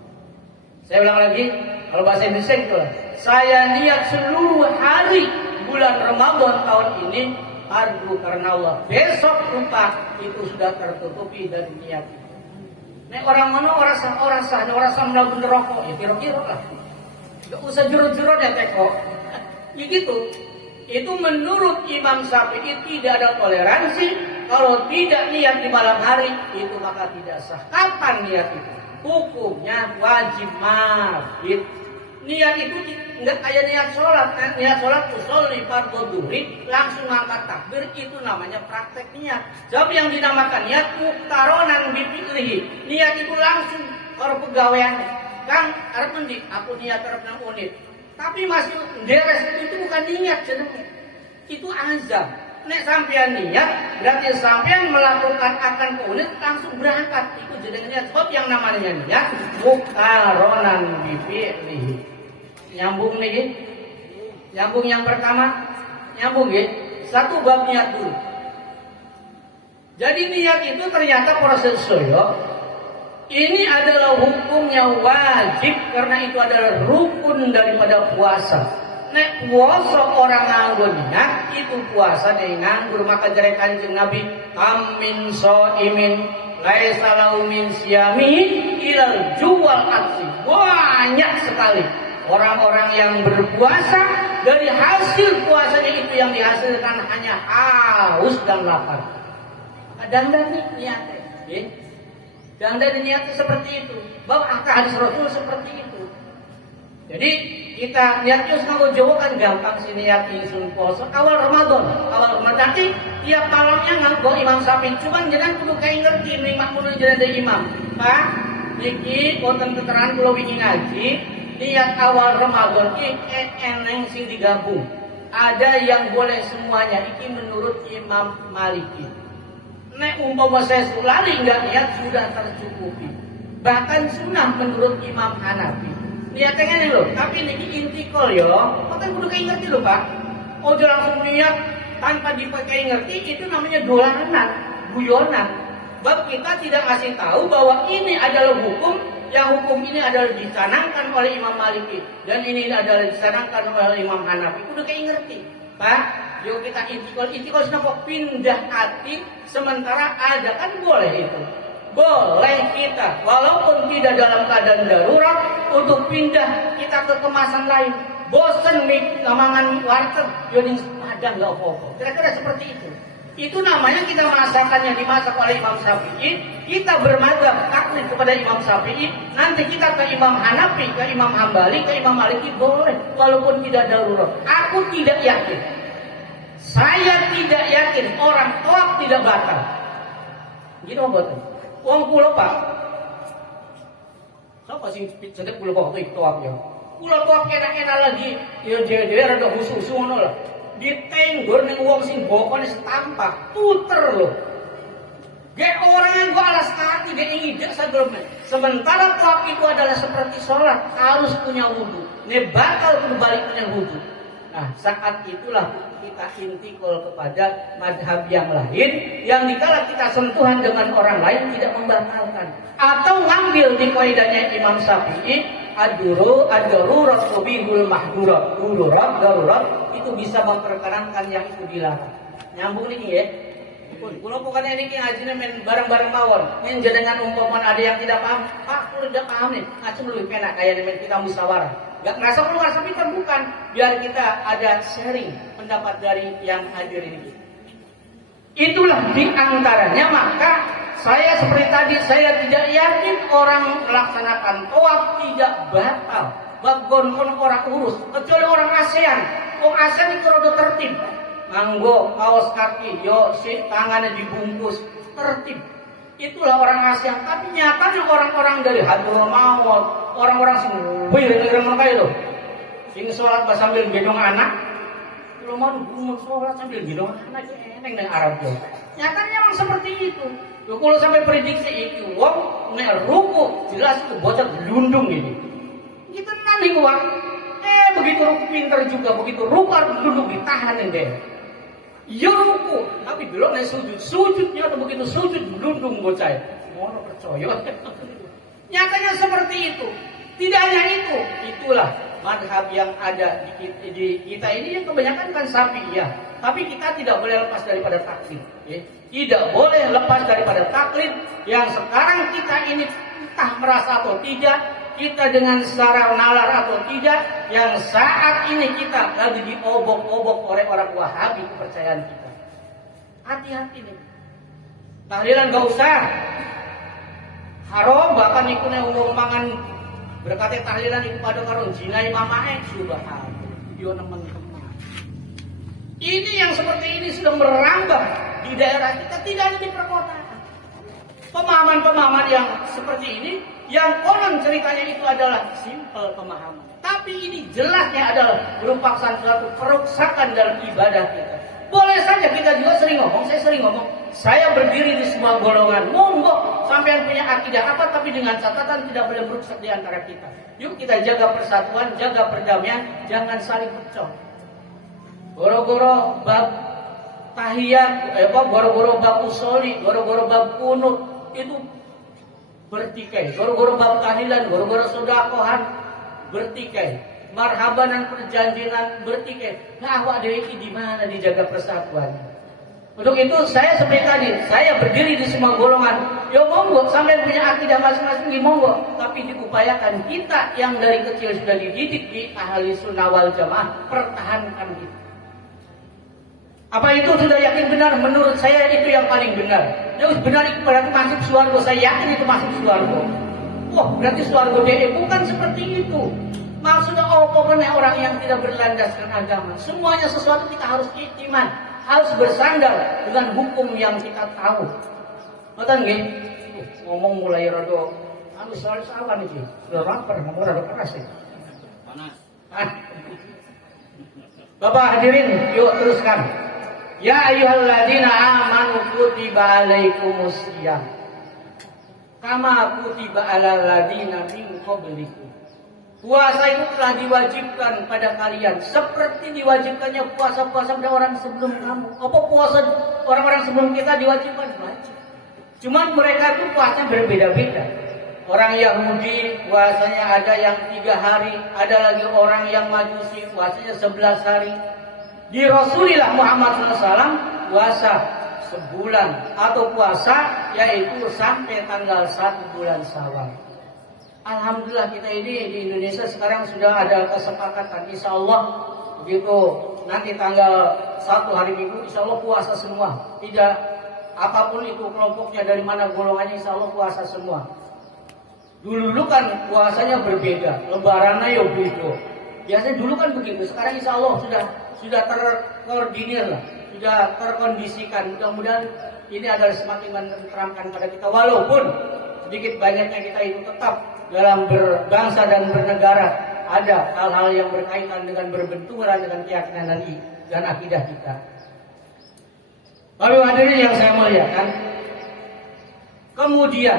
Saya ulang lagi, kalau bahasa Indonesia gitu lah. Saya niat seluruh hari bulan Ramadan tahun ini ardu karena Allah. Besok lupa itu sudah tertutupi dari niat itu. Nek orang mana orang sah melakukan rokok ya kira-kira lah. Gak usah jurut-jurut ya teko. Ya gitu. Itu menurut Imam Syafi'i tidak ada toleransi. Kalau tidak niat di malam hari itu maka tidak sah. Kapan niat itu? Hukumnya wajib mabit. Niat itu enggak kayak niat sholat. Niat sholat usolli fardhu dhuhri langsung angkat takbir, itu namanya praktek niat. Sebab yang dinamakan niat muktaronan bifi'lihi. Niat itu langsung kalau pegawaian. Kang, arep endi? Aku niat arep nang unit. Tapi masih deres itu bukan niat jenenge. Itu azam. Nek sampean niat, berarti sampean melakukan akan ke unit langsung berangkat. Itu jenenge niat. Sebab yang namanya niat muktaronan bifi'lihi. Nyambung nih, nyambung yang pertama, nyambung ya. Satu bab niat dulu. Jadi niat itu ternyata proses soyo. Ini adalah hukumnya wajib karena itu adalah rukun daripada puasa. Nek puasa orang nganggur niat itu puasa dari nganggur, maka jare Kanjeng Nabi amin shaimin laisa lahu min siyami ilal juwal aksi. Banyak sekali orang-orang yang berpuasa dari hasil puasanya itu yang dihasilkan hanya haus dan lapar. Dan dari niatnya, ya. Dan dari niatnya seperti itu. Bahwa hadis Rasul seperti itu. Jadi kita niatnya sekarang Jawa kan gampang sih niat ingsun poso awal Ramadan. Nanti tiap malamnya nganggo Imam Syafi'i. Cuman jangan kudu kayak ngerti nih makmum jalan dari imam. Pak, niki wonten keterangan kula wingi ngaji. Niat awal Ramadan ini eneng sing digabung. Ada yang boleh semuanya. Ini menurut Imam Maliki. Nek umpama saya lali enggak niat sudah tercukupi. Bahkan sunnah menurut Imam Hanafi. Niatnya ini loh. Tapi ini intikal ya. Maka kudu kayak ngerti loh Pak. Ojo langsung niat tanpa dipakai ngerti itu namanya dolanan, guyonan. Sebab kita tidak ngasih tahu bahwa ini adalah hukum. Yang hukum ini adalah dicanangkan oleh Imam Maliki dan ini adalah dicanangkan oleh Imam Hanafi. Udah kayak ngerti, Pak. yuk kita intikal kenapa pindah hati sementara ada, kan boleh itu. Boleh kita walaupun tidak dalam keadaan darurat untuk pindah kita ke kemasan lain. Bosen nih ngamangan warteg, yoning padang nggak apa-apa. Kira-kira seperti itu. Itu namanya kita masakan yang dimasak oleh Imam Syafi'i. Kita bermadzhab taklid kepada Imam Syafi'i. Nanti kita ke Imam Hanafi, ke Imam Hambali, ke Imam Maliki boleh, walaupun tidak darurat. Aku tidak yakin. Saya tidak yakin orang tawaf tidak batal. Gitu betul. Uang pulau pak. Siapa sih sedek pulau waktu itu tawafnya? Pulau tawaf enak-enak lagi. Ya jadi ada khusus ngono lah. Ditenggor ning wong sing bokone setampak puter loh. Gak orang yang gua alas kaki dia ngidek sagelme. Sementara tawaf itu adalah seperti sholat, harus punya wudhu. Ne bakal kembali punya wudhu. Nah saat itulah kita intikal kepada madhab yang lain yang dikala kita sentuhan dengan orang lain tidak membatalkan. Atau ngambil di kaidahnya Imam Syafi'i ad-darurat tubihul mahdurat. Darurat itu bisa memperkenankan yang itu dilarang. Nyambung nih ya. Kalau bukan ini ngajine main bareng-bareng mawon, main jadengan umpaman ada yang tidak paham, Pak, kalau tidak paham nih, ngacung lebih penak kayak main kita musyawarah. Gak ngerasa perlu ngerasa pintar bukan, biar kita ada sharing pendapat dari yang hadir ini. Itulah diantaranya maka saya seperti tadi saya tidak yakin orang melaksanakan tawaf tidak batal. Bagon orang urus, kecuali orang ASEAN. Orang ASEAN itu rada tertib. Nganggo kaos kaki, yo si tangannya dibungkus, tertib. Itulah orang ASEAN. Tapi nyatanya orang-orang dari Hadramaut, orang-orang sing wireng-wireng kayak itu, sing sholat sambil gendong anak, kalau mau sholat sambil gendong anak, eneng dengan Arab tuh. Nyatanya memang seperti itu. Yo kalau sampai prediksi itu, wong nek ruku jelas itu bocah gelundung ini. Kita nanti uang, begitu ruku pinter juga, begitu ruku harus duduk ditahan deh. Ya ruku, tapi belum naik sujudnya atau begitu sujud melundung bocah. Mau percaya? Nyatanya seperti itu. Tidak hanya itu, itulah madhab yang ada di kita ini yang kebanyakan kan Syafi'iyah. Tapi kita tidak boleh lepas daripada taklid. Ya. Tidak boleh lepas daripada taklid yang sekarang kita ini entah merasa atau tidak. Kita dengan secara nalar atau tidak, yang saat ini kita lagi diobok-obok oleh orang Wahabi kepercayaan kita. Hati-hati nih. Tahlilan gak usah. Haram bahkan ikutnya umum mangan berkata tahlilan ikut pada karun jinai mamae subhanallah. Video teman-teman. Ini yang seperti ini sudah merambah di daerah kita, tidak hanya di perkotaan. Pemahaman-pemahaman yang seperti ini yang konon ceritanya itu adalah simpel pemahaman. Tapi ini jelasnya adalah merupakan suatu kerusakan dalam ibadah kita. Boleh saja kita juga sering ngomong, saya sering ngomong, saya berdiri di sebuah golongan. Monggo, sampai yang punya akidah apa, tapi dengan catatan tidak boleh merusak di antara kita. Yuk kita jaga persatuan, jaga perdamaian, jangan saling pecah. Goro-goro bab tahiyat, goro-goro bab usoli, goro-goro bab kunut, itu bertikai. Goro-goro bab tahlilan, goro-goro sedekahan bertikai. Marhabanan perjanjian bertikai. Nah, awak dewi di mana dijaga persatuan? Untuk itu saya seperti tadi, saya berdiri di semua golongan. Yo monggo, sampai punya akidah masing-masing di monggo. Tapi diupayakan kita yang dari kecil sudah dididik di ahli sunnah wal jamaah, pertahankan itu. Apa itu sudah yakin benar? Menurut saya itu yang paling benar. Yang benar itu berarti masuk surga. Saya yakin itu masuk surga. Wah, berarti surga dia bukan seperti itu. Maksudnya orang yang tidak berlandaskan agama. Semuanya sesuatu kita harus iktiman, harus bersandar dengan hukum yang kita tahu. Ngerti nggih? Ngomong mulai rada soal nih, sudah lapar, ngomong rada keras ya. Panas. Bapak hadirin, yuk teruskan. Ya ayyuhalladzina amanu kutiba alaikumusiyam kama kutiba alal ladzina min qablikum. Puasa itu telah diwajibkan pada kalian seperti diwajibkannya puasa-puasa pada orang sebelum kamu. Apa puasa orang-orang sebelum kita diwajibkan? Wajib. Cuman mereka itu puasanya berbeda-beda. Orang Yahudi puasanya ada yang 3 hari, ada lagi orang yang Majusi puasanya 11 hari. di Rasulullah Muhammad SAW puasa sebulan atau puasa yaitu sampai tanggal 1 bulan Syawal. Alhamdulillah kita ini di Indonesia sekarang sudah ada kesepakatan, insya Allah begitu nanti tanggal 1 hari Minggu insya Allah puasa semua. Tidak apapun itu kelompoknya dari mana golongannya insya Allah puasa semua. Dulu kan puasanya berbeda, lebarannya ya beda. Biasanya dulu kan begitu, sekarang insya Allah sudah terkoordinir lah, sudah terkondisikan. Mudah-mudahan ini adalah semakin menenteramkan pada kita, walaupun sedikit banyaknya kita itu tetap dalam berbangsa dan bernegara ada hal-hal yang berkaitan dengan berbenturan dengan keyakinan dan akidah kita. Lalu hadirin yang saya muliakan, kemudian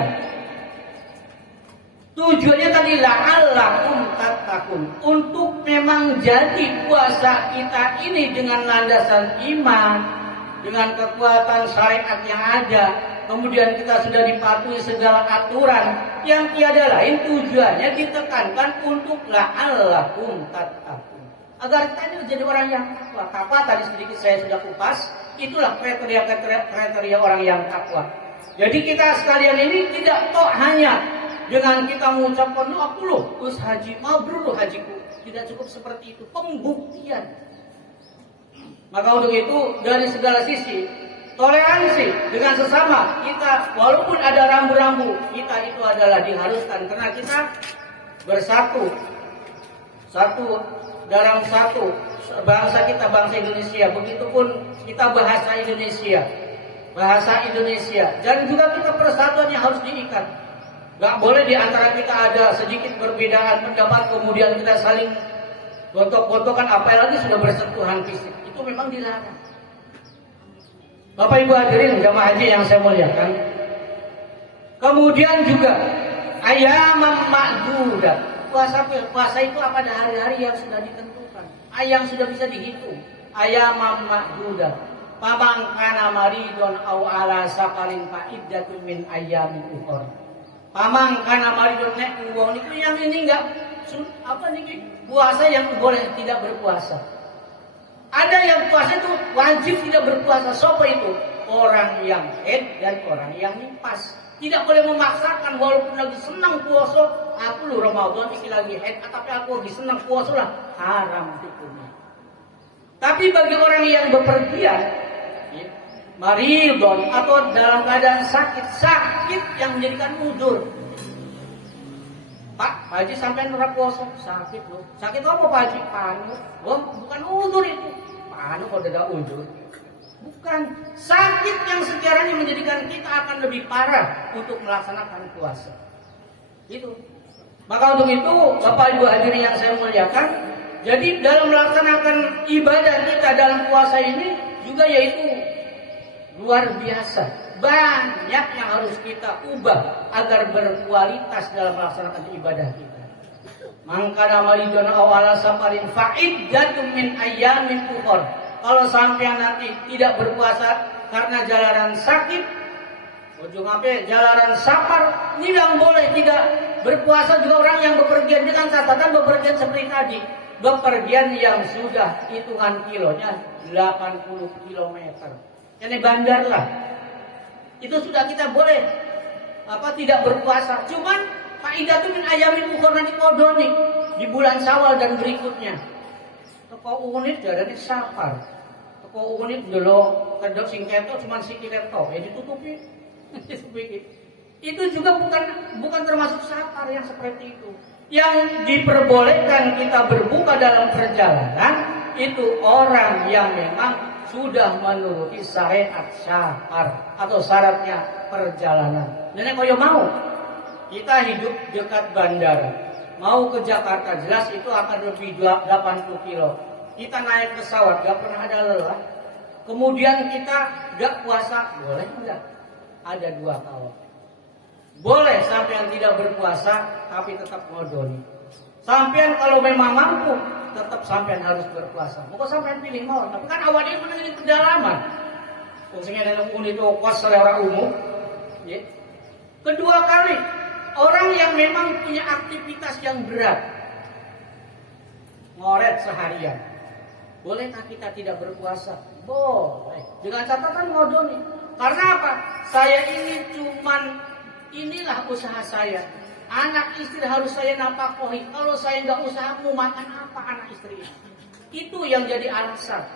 tujuannya tadi la'allakum tattaqun, untuk memang jadi puasa kita ini dengan landasan iman, dengan kekuatan syariat yang ada, kemudian kita sudah dipatuhi segala aturan yang tiada lain tujuannya ditekankan untuk la'allakum tattaqun, agar kita ini menjadi orang yang takwa. Takwa tadi sedikit saya sudah kupas, itulah kriteria orang yang takwa. Jadi kita sekalian ini tidak tok hanya dengan kita mengucapkan aku loh, Gus Haji, mabrur hajiku. Tidak cukup seperti itu, pembuktian. Maka untuk itu dari segala sisi toleransi dengan sesama kita, walaupun ada rambu-rambu, kita itu adalah diharuskan karena kita bersatu, satu dalam satu bangsa kita, bangsa Indonesia. Begitupun kita bahasa Indonesia, dan juga kita persatuan yang harus diikat. Gak boleh di antara kita ada sedikit perbedaan pendapat kemudian kita saling gontok-gontokan, apalagi sudah bersentuhan fisik. Itu memang dilarang. Bapak Ibu hadirin jamaah haji yang saya muliakan. Kemudian juga ayyaman ma'dudat. Puasa itu pada hari-hari yang sudah ditentukan, yang sudah bisa dihitung. Ayyaman ma'dudat. Faman kana maridon aw ala safarin fa iddatun min ayyamin ukhra. Paman karena maridon nek uang niku yang ini enggak niki puasa yang boleh tidak berpuasa. Ada yang puasa itu wajib tidak berpuasa. Siapa itu? Orang yang haid dan orang yang nifas. Tidak boleh memaksakan walaupun lagi senang puasa. Aku lu Ramadan iki lagi haid, tapi aku lagi senang puasa lah, haram hukumnya. Tapi bagi orang yang bepergian, maridon atau dalam keadaan sakit yang menjadikan udzur. Pak Haji sampai nerap puasa sakit loh. Sakit apa Pak Haji? Panu. Bukan udzur itu. Panu kalau ada udzur. Bukan sakit yang sejarahnya menjadikan kita akan lebih parah untuk melaksanakan puasa. Itu. Maka untuk itu Bapak Ibu hadirin yang saya muliakan, jadi dalam melaksanakan ibadah kita dalam puasa ini juga yaitu luar biasa. Banyak yang harus kita ubah agar berkualitas dalam melaksanakan ibadah kita. Mangkana maridun aw ala safarin fa'iddatun min ayyamin ukhra. Kalau sampai nanti tidak berpuasa karena jalanan sakit, ujung apa? Jalanan safar, tidak boleh tidak berpuasa juga orang yang bepergian, dengan catatan bepergian seperti tadi. Bepergian yang sudah hitungan kilonya 80 km. Ini bandar lah. Itu sudah kita boleh tidak berpuasa. Cuman faidah itu min ayamin ukhra nanti kodoni di bulan Syawal dan berikutnya. Teko unit jarane safar. Teko unit dulu kedok sing ketok cuman sikilento ya ditutupi. Itu juga bukan termasuk safar yang seperti itu. Yang diperbolehkan kita berbuka dalam perjalanan itu orang yang memang sudah menuruti syariat safar atau syaratnya perjalanan. Nenek koyo mau kita hidup dekat bandara, mau ke Jakarta, jelas itu akan lebih 80 kilo. Kita naik pesawat gak pernah ada lelah. Kemudian kita gak puasa, boleh enggak? Ada dua kawan. Boleh sampean tidak berpuasa tapi tetap ngodoni. Sampean kalau memang mampu tetap sampean harus berpuasa. Bukan sampean pilih mau, tapi kan awalnya menangani kedalaman. Fungsinya dalam unit itu kuas selera umum. Ya. Kedua kali, orang yang memang punya aktivitas yang berat, ngoret seharian, Bolehkah kita tidak berpuasa? Boleh. Dengan catatan ngodoni. Karena apa? Saya ini cuman inilah usaha saya. Anak istri harus saya napakohi. Kalau saya nggak usaha, mau makan apa anak istri? Itu yang jadi alasan.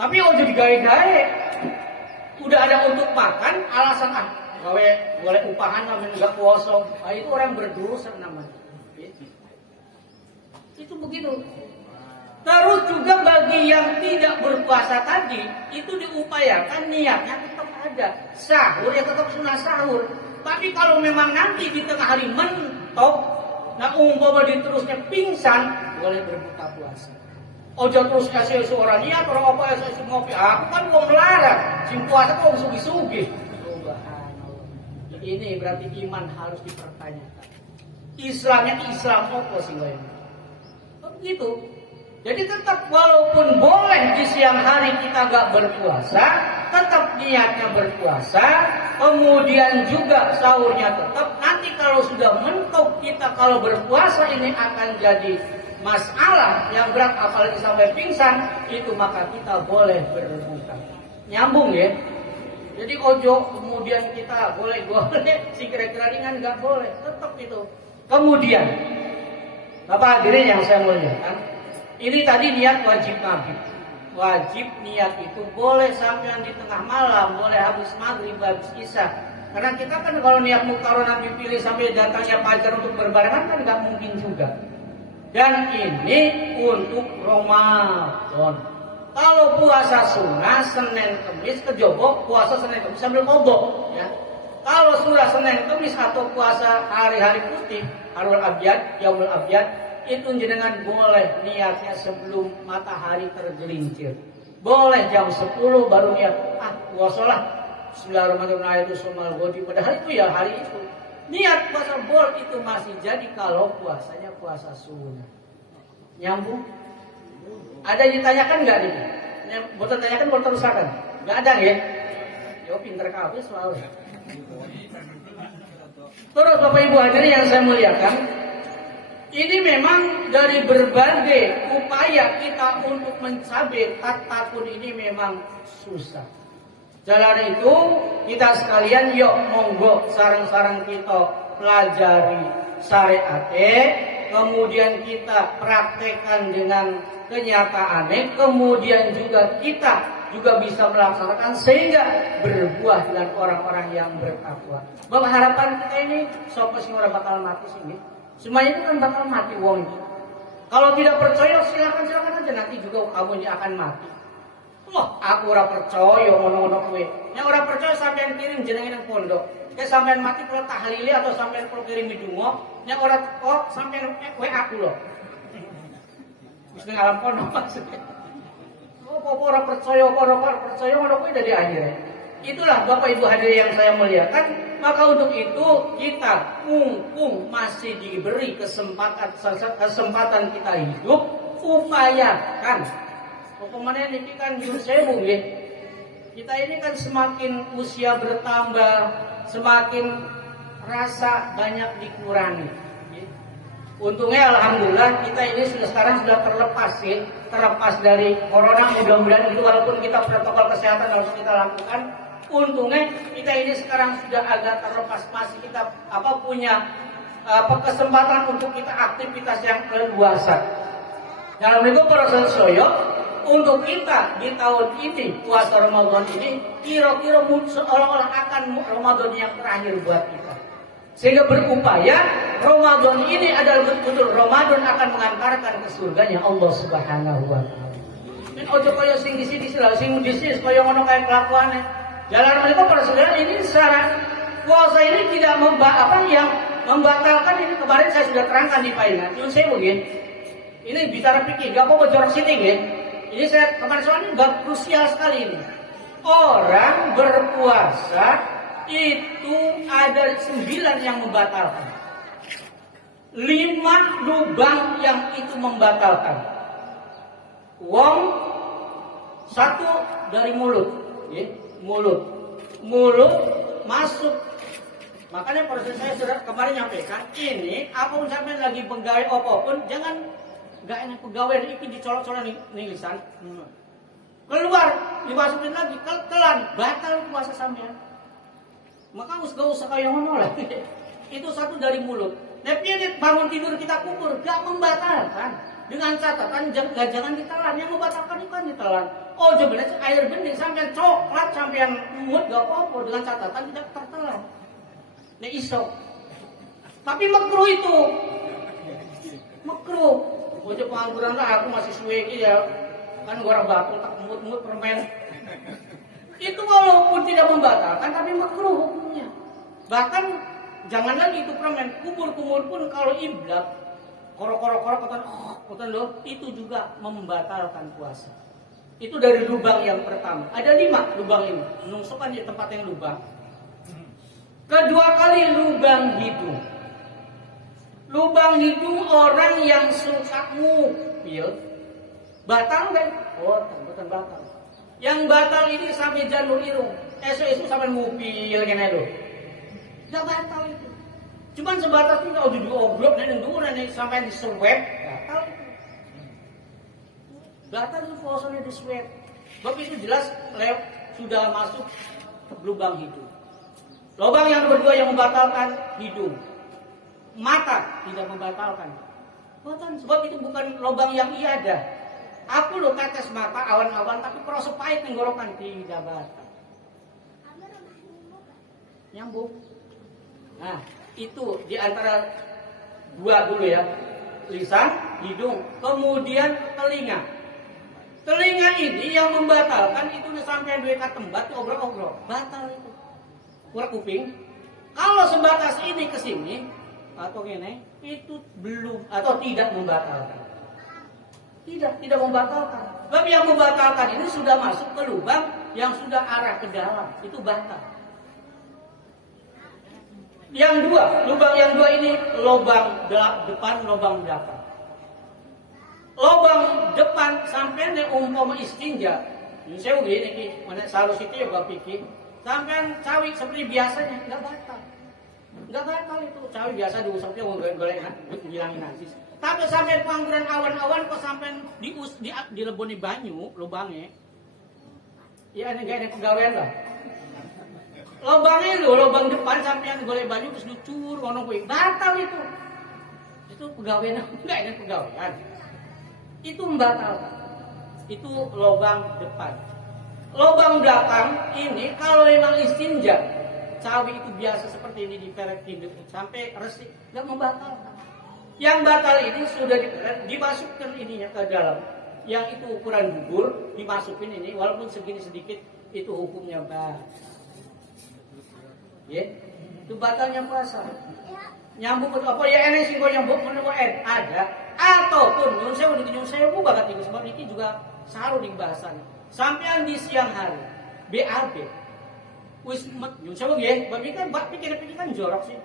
Tapi oh jadi gawe-gawe. Udah ada untuk makan, alasan gawe boleh upahan namanya nggak puasa. Nah, itu orang berdosa namanya. Itu begitu. Terus juga bagi yang tidak berpuasa tadi, itu diupayakan niatnya tetap ada. Sahur ya tetap sunah sahur. Tapi kalau memang nanti di tengah hari mentok, nah umpama diterusnya pingsan, boleh berbuka puasa. Ojo terus kasih seorang niat, orang apa ya ngopi. Aku kan mau melarang, sim puasa kok sugi-sugi. Subhanallah. Ini berarti iman harus dipertanyakan. Islamnya Islam apa sih ini? Begitu. Jadi tetap walaupun boleh di siang hari kita gak berpuasa, tetap niatnya berpuasa, kemudian juga sahurnya tetap. Nanti kalau sudah mentok kita kalau berpuasa ini akan jadi masalah yang berat apalagi sampai pingsan, itu maka kita boleh berbuka. Nyambung ya? Jadi ojo kemudian kita boleh si kira-kira ringan gak boleh, tetap itu. Kemudian Bapak hadirin yang saya muliakan, ini tadi niat wajib maghrib. Wajib niat itu boleh sampai di tengah malam, boleh habis maghrib, habis isya. Karena kita kan kalau niat muqarrarah dipilih sampai datangnya fajar untuk berbarengan kan nggak mungkin juga. Dan ini untuk Ramadan. Kalau puasa sunnah Senin Kemis kejobok, puasa Senin Kemis sambil kodok, ya. Kalau sudah Senin Kemis atau puasa hari-hari putih, Harul Abyad, Yaumul Abyad, itu jenengan boleh niatnya sebelum matahari tergelincir. Boleh jam 10 baru niat, puasalah Bismillahirrahmanirrahim sumal ghadi. Padahal itu ya hari itu. Niat puasa bol itu masih jadi kalau puasanya puasa sunnah. Nyambung? Ada yang ditanyakan nggak nih? Buat tanyakan, buat terusakan? Nggak ada ya? Yo pinter kabeh selalu. Terus Bapak Ibu hadirin yang saya muliakan, ini memang dari berbagai upaya kita untuk mencapai takun ini memang susah. Jalan itu kita sekalian yuk monggo sarang-sarang kita pelajari syariat, kemudian kita praktekkan dengan kenyataannya, kemudian juga kita juga bisa melaksanakan sehingga berbuah dengan orang-orang yang bertakwa. Bahwa harapan kita ini sapa sing ora bakal mati sini. Semuanya itu kan bakal mati wong. Kalau tidak percaya silakan aja, nanti juga kamu akan mati. Loh, aku ora percaya ngono-ngono kowe. Nek ora percaya sampean kirim jenenge nang pondok. Nek sampean mati kula tahlili atau sampean kula kirim donga, nek ora kok sampean WA aku lho. Wis ning alam pondok maksudnya. Apa ora percaya ngono kuwi dadi akhirnya. Itulah Bapak Ibu hadirin yang saya muliakan. Maka untuk itu kita mumpung masih diberi kesempatan kita hidup, upayakan. Pokoknya ini kan jurus sewu ya. Kita ini kan semakin usia bertambah, semakin rasa banyak dikurangi. Untungnya alhamdulillah kita ini sekarang sudah terlepas dari corona, mudah-mudahan itu walaupun kita protokol kesehatan harus kita lakukan. Untungnya kita ini sekarang sudah agak terlepas, masih kita punya kesempatan untuk kita aktivitas yang leluasa. Dalam itu proses soyo untuk kita di tahun ini puasa Ramadan ini kira-kira seolah-olah akan Ramadan yang terakhir buat kita. Sehingga berupaya Ramadan ini adalah betul-betul Ramadan akan mengantarkan ke surganya Allah Subhanahu wa taala. Men ojo koyo sing disi lah, sing disi koyo ngono kae kelakuane. Jalan mereka para saudara ini secara puasa ini tidak yang membatalkan ini kemarin saya sudah terangkan di Paina. Nyun saya mungkin ini bicara pikir, gak apa-apa jorok sitting ya. Ini saya kemarin soalnya gak krusial sekali ini. Orang berpuasa itu ada 9 yang membatalkan. 5 lubang yang itu membatalkan. Wong 1 dari mulut, ya. Mulut masuk. Makanya proses saya sudah kemarin nyampaikan ini, apapun sampai lagi pegawai apapun jangan Gak enak pegawai iki dicolok-colok nih lisan. Keluar, dimasukin lagi, telan, batal puasa sampean. Maka gak usah kayak ngono lah. Itu satu dari mulut. Tapi bangun tidur kita kubur, gak membatalkan. Dengan catatan jangan ditelan, yang membatalkan itu kan ditelan. Oh sebenarnya air bening sampean coklat sampean mulut gak apa-apa, dengan catatan tidak tertelan. Nah iso. Tapi makruh itu. Makruh. Ojo pengangguran lah, aku masih suwe ya. Kan gua batu tak mut permen. Itu walaupun tidak membatalkan tapi makruh hukumnya. Bahkan jangan lagi itu permen, kumur-kumur pun kalau iblak, korok-korok kotan loh, itu juga membatalkan puasa. Itu dari lubang yang pertama. Ada 5 lubang ini. Nungsukan di tempat yang lubang. Kedua kali lubang hidung. Lubang hidung orang yang suka ngupil batal kan? Oh, bukan batal. Yang batal ini sampai janur irung. Esok sampai ngupil kan itu. Enggak batal itu. Cuman sebatas itu kalau diobrol dan nih sampai di swab, batal itu. Batal itu puasanya di swab. Sebab itu jelas sudah masuk lubang hidung. Lubang yang kedua yang membatalkan hidung. Mata tidak membatalkan. Bukan, sebab itu bukan lubang yang iada. Aku lo tetes mata awan-awan tapi kerasa pahit tenggorokan tidak batal. Nyambung. Nah, itu di antara 2 dulu ya. Lisan, hidung, kemudian telinga. Telinga ini yang membatalkan itu sampai 2 tembat obrol-obrol. Batal itu. Kurang kuping. Kalau sebatas ini ke sini atau gini, itu belum atau tidak membatalkan. Tidak membatalkan. Sebab yang membatalkan ini sudah masuk ke lubang yang sudah arah ke dalam, itu batal. Yang 2, lubang yang 2 ini lubang depan, lubang belakang. Lubang depan sampai umpama istinja. Saya begini ki, mana salus itu ya gak pikir. Sampai cawi seperti biasanya nggak batal. Nggak batal itu. Cawi biasa diusapnya golek ngilangin najis. Tapi sampai pangguran awan-awan kok sampai dileboni banyu lubangnya. Ya ini gak ada pegawaian lah. Lubangnya lo, lubang depan sampean golek banyu terus lucur ngono kuwi. Batal itu. Itu pegawaian enggak ada pegawaian. Itu membatalkan. Itu lubang depan. Lubang belakang ini kalau memang istinja, cawi itu biasa seperti ini diperet hidup sampai resik, nggak membatalkan. Yang batal ini sudah dimasukkan ininya ke dalam. Yang itu ukuran bubur dimasukin ini, walaupun segini sedikit itu hukumnya batal. Ya, itu batalnya puasa. Nyambung ke apa ya ini sih yang nyambung menurut ada ataupun nyun saya banget ini sebab ini juga saru di bahasan. Sampai di siang hari BAB wis nyun sewu nggih babi kan pikir-pikir kan jorok sih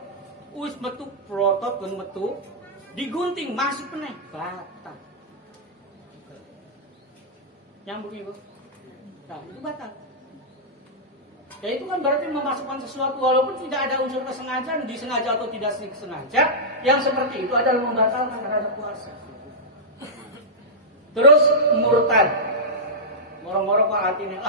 wis metu protot kun metu digunting masih peneh batal nyambung ibu nah itu batal ya itu kan berarti memasukkan sesuatu walaupun tidak ada unsur kesengajaan disengaja atau tidak sengaja yang seperti itu adalah membatalkan terhadap puasa. Terus murtad moro-moro kok atine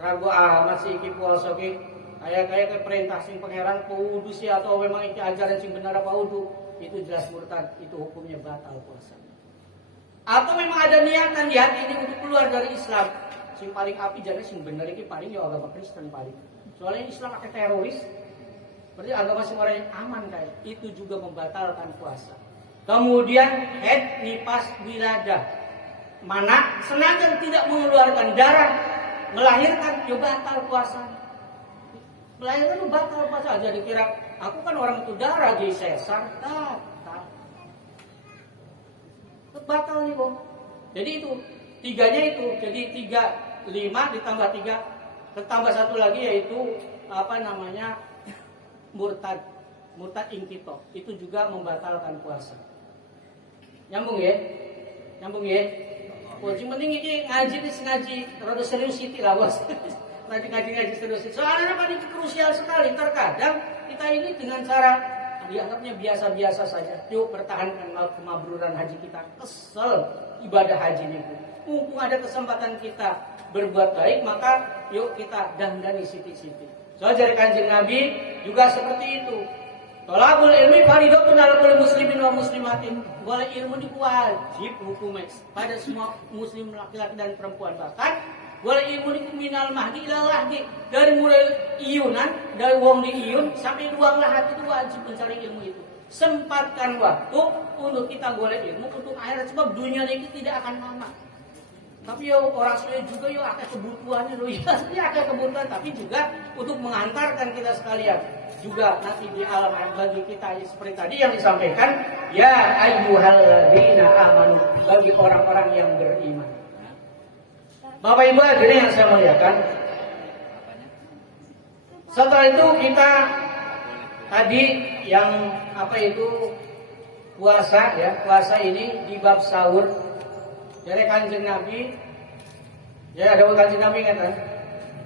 ragu amat sih iki puasa ki kayak perintah sing pangeran kudu sih atau memang iki ajaran sing bener apa kudu itu jelas murtad itu hukumnya batal puasa. Atau memang ada niatan di hati ini untuk keluar dari Islam sing paling api jadi sing bener iki paling ya agama Kristen paling soalnya Islam pakai teroris berarti agama sing orang yang aman kayak itu juga membatalkan puasa. Kemudian haid nifas wiladah mana sengaja tidak mengeluarkan darah melahirkan ya batal puasa. Melahirkan batal puasa aja dikira aku kan orang itu darah jadi sesar batal nih Bang. Jadi itu tiganya itu jadi 5 ditambah 3 ditambah 1 lagi yaitu murtad ingkito itu juga membatalkan puasa. Nyambung ya oh, yang penting ini ngaji rada serius siti lah bos. ngaji serius. Soalnya kan itu krusial sekali. Terkadang kita ini dengan cara dianggapnya biasa-biasa saja. Yuk pertahankan kemabruran haji kita. Kesel ibadah haji ini. Mumpung ada kesempatan kita berbuat baik, maka yuk kita dandani sithik-sithik. Soalnya dari Kanjeng Nabi juga seperti itu. Thalabul ilmi fardhatun 'ala kulli muslimin wa muslimatin. Boleh ilmu itu wajib hukumnya pada semua muslim laki-laki dan perempuan. Bahkan boleh ilmu itu minal mahdi ila lahdi, dari mulai iunan, dari wong di iun sampai luang lahat itu wajib mencari ilmu itu. Sempatkan waktu untuk kita boleh ilmu untuk akhirat, sebab dunia ini tidak akan lama. Tapi ya orang saya juga ya ada kebutuhannya loh, ya ada kebutuhan, tapi juga untuk mengantarkan kita sekalian juga nanti di alam bagi kita seperti tadi yang disampaikan, ya ayyuhalladzina amanu, bagi orang-orang yang beriman. Bapak Ibu hadirin yang saya muliakan, setelah itu kita tadi yang puasa ya, puasa ini di bab sahur. Dari Kanjeng Nabi, ya ada Kanjeng Nabi kata,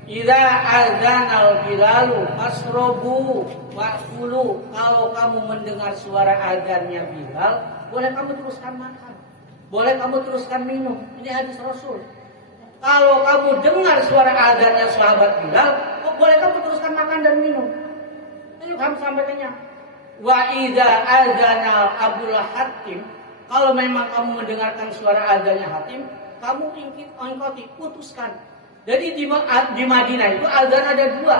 "Idza adzanal bilalu fasrobu wa'kulu." Kalau kamu mendengar suara adzannya Bilal, boleh kamu teruskan makan, boleh kamu teruskan minum. Ini hadis Rasul. Kalau kamu dengar suara adzannya sahabat Bilal, boleh kamu teruskan makan dan minum. Ini kamu sampai kenyang. Wa idza adzanal Abdul Hatim, kalau memang kamu mendengarkan suara adzannya Hatim, kamu ikuti, putuskan. Jadi di Madinah itu adzan ada dua.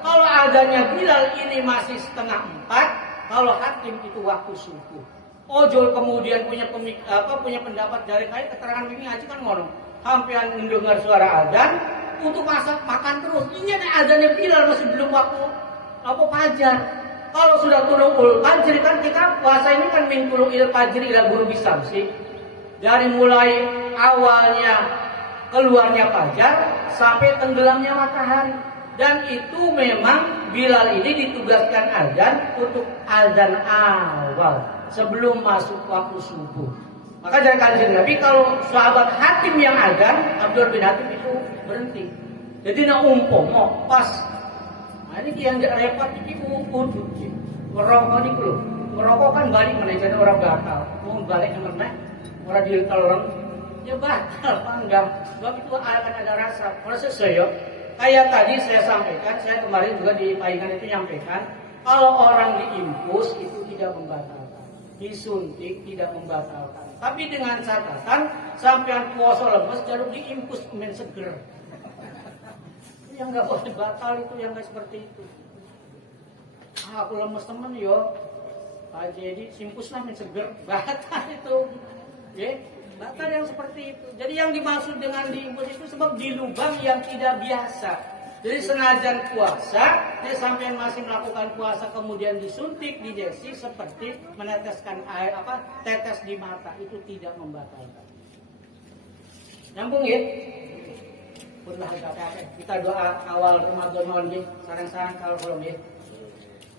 Kalau adzannya Bilal ini masih 3:30, kalau Hatim itu waktu subuh. Ojo kemudian punya pendapat dari kayak keterangan ini ngaji kan ngomong. Sampean mendengar suara adzan untuk makan terus. Ini adzannya Bilal masih belum waktu fajar. Kalau sudah tulu'ul fajr kan kita puasa ini kan min tulu'il fajr ila ghurubi syamsi. Dari mulai awalnya keluarnya fajar sampai tenggelamnya matahari. Dan itu memang Bilal ini ditugaskan azan untuk azan awal sebelum masuk waktu subuh. Maka dari Kanjeng Nabi kalau sahabat Hatim yang azan, Abdul bin Hatim itu berhenti. Jadi nak umpomo pas ini yang repot ini udut. Merokok ini loh. Merokok kan balik mana jadi orang batal. Mau balik yang mana? Orang ditelan. Ya batal panggang. Sebab itu akan ada rasa. Proses saya kayak tadi saya sampaikan, saya kemarin juga di paingan itu nyampaikan, kalau orang diimpus itu tidak membatalkan. Disuntik tidak membatalkan. Tapi dengan catatan sampean puasa lemes jarang diimpus men seger. Yang nggak boleh batal itu yang nggak seperti itu. Aku lemes temen yo, Pak Jadi simpuslah men seger, batal itu, ya batal yang seperti itu. Jadi yang dimaksud dengan diimpus itu sebab di lubang yang tidak biasa. Jadi senajan puasa, sampai masih melakukan puasa kemudian disuntik, diinjeksi seperti meneteskan air tetes di mata itu tidak membatalkan. Nyambung ya? Kita doa awal Ramadan mohon sarang-sarang kalau belum ya.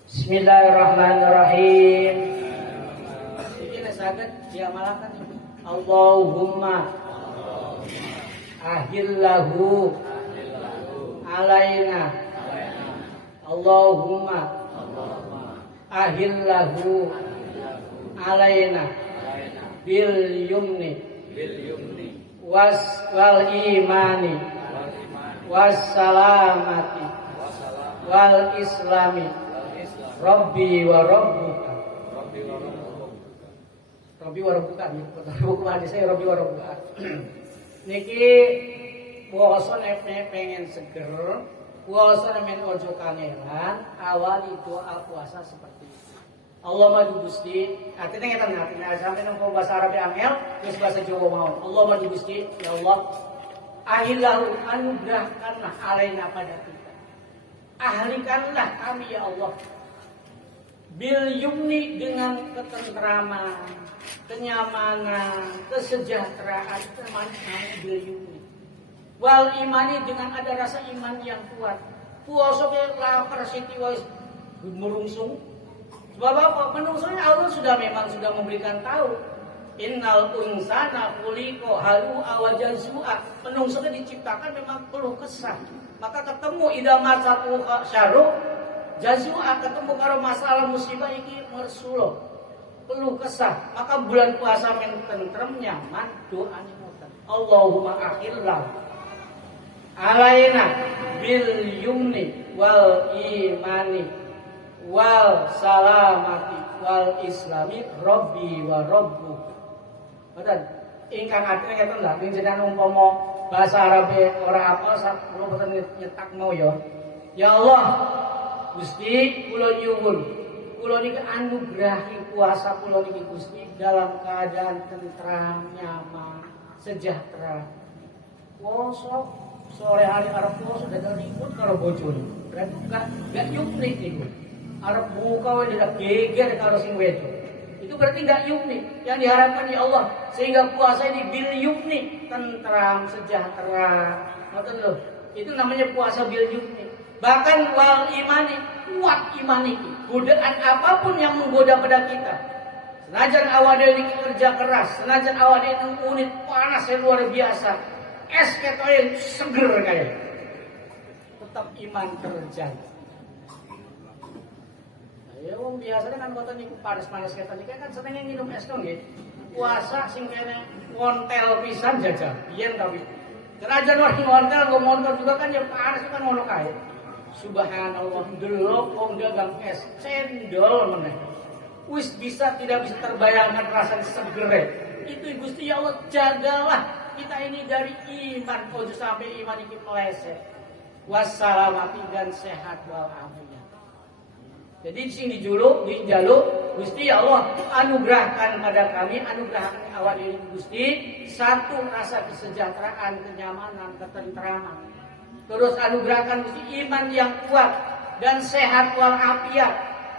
Bismillahirrahmanirrahim. Ini sangat diamalkan. Allahumma ahillahu alaina. Allahumma ahillahu alaina bil yumni wal imani wassalamati wal islami Rabbi wa rabbuka. Rabbi wa rabbuka. Buku hadis saya Rabbi wa rabbuka. Niki puasa pengen seger, puasa men ojo kangelan, awal doa puasa seperti itu. Allahumma Gusti, artinya ngeten sampai nang bahasa Arab angel, terus bahasa Jawa mau. Allahumma Gusti, ya Allah, ahillahu anugerahkanlah alaina pada kita. Ahlikanlah kami ya Allah. Bil yumni dengan ketentraman, kenyamanan, kesejahteraan, bil yumni. Wal imani dengan ada rasa iman yang kuat. Puasa ke lapar siti wis merungsung. Sebab apa? Menungsungnya Allah memang sudah memberikan tahu. Innal insana khuliqa halu'a wa jazua. Menungsungnya diciptakan memang penuh kesah. Maka ketemu idza masatu syarru jazua ketemu karo masalah musibah iki mersulo perlu kesah, maka bulan puasa men tentrem nyaman doane ngoten. Allahumma akhillah alaina bil yumni wal imani wal salamati wal islami rabbi wa rabbuk. Betul. Ingkang artine ngeten lho, ning jenengan umpama bahasa Arab ora apal sak kula boten nyetak mau ya. Ya Allah, Gusti kula nyuwun, kula niki anugrahi puasa kula niki Gusti dalam keadaan tentram, nyaman, sejahtera. Poso sore hari arep poso dadal ribut karo bojone. Berarti enggak yuknik niku. Arep buka wae dak geger karo sing wedok. Itu berarti enggak yuknik. Yang diharapkan ya Allah sehingga puasa ini bil yuknik, tentram, sejahtera. Ngoten lho. Itu namanya puasa bil yuknik. Bahkan wal imani, kuat iman iki. Godaan apapun yang menggoda pada kita. Senajan awak dhewe iki kerja keras, senajan awak dhewe unit panas yang luar biasa. Es ketoe seger kayak. Tetap iman terjaga. Ya wong biasanya kan boten niku panas-panas ketan iki kan senenge minum es to nggih. Puasa sing kene ngontel pisan jajal. Biyen tapi. Senajan wong ngontel nggo montor juga kan ya panas kan ngono kae. Subhanallah, delok wong dagang es cendol meneh. Wis tidak bisa terbayangkan rasanya seger. Itu Gusti ya Allah jagalah kita ini dari iman, ojo sampai iman iki meleset. Wassalamati dan sehat wal afiat. Jadi di sini dijaluk Gusti ya Allah anugerahkan pada kami, anugerahkan awak diri Gusti satu rasa kesejahteraan, kenyamanan, ketentraman. Terus anugerahkan Gusti iman yang kuat dan sehat walafiat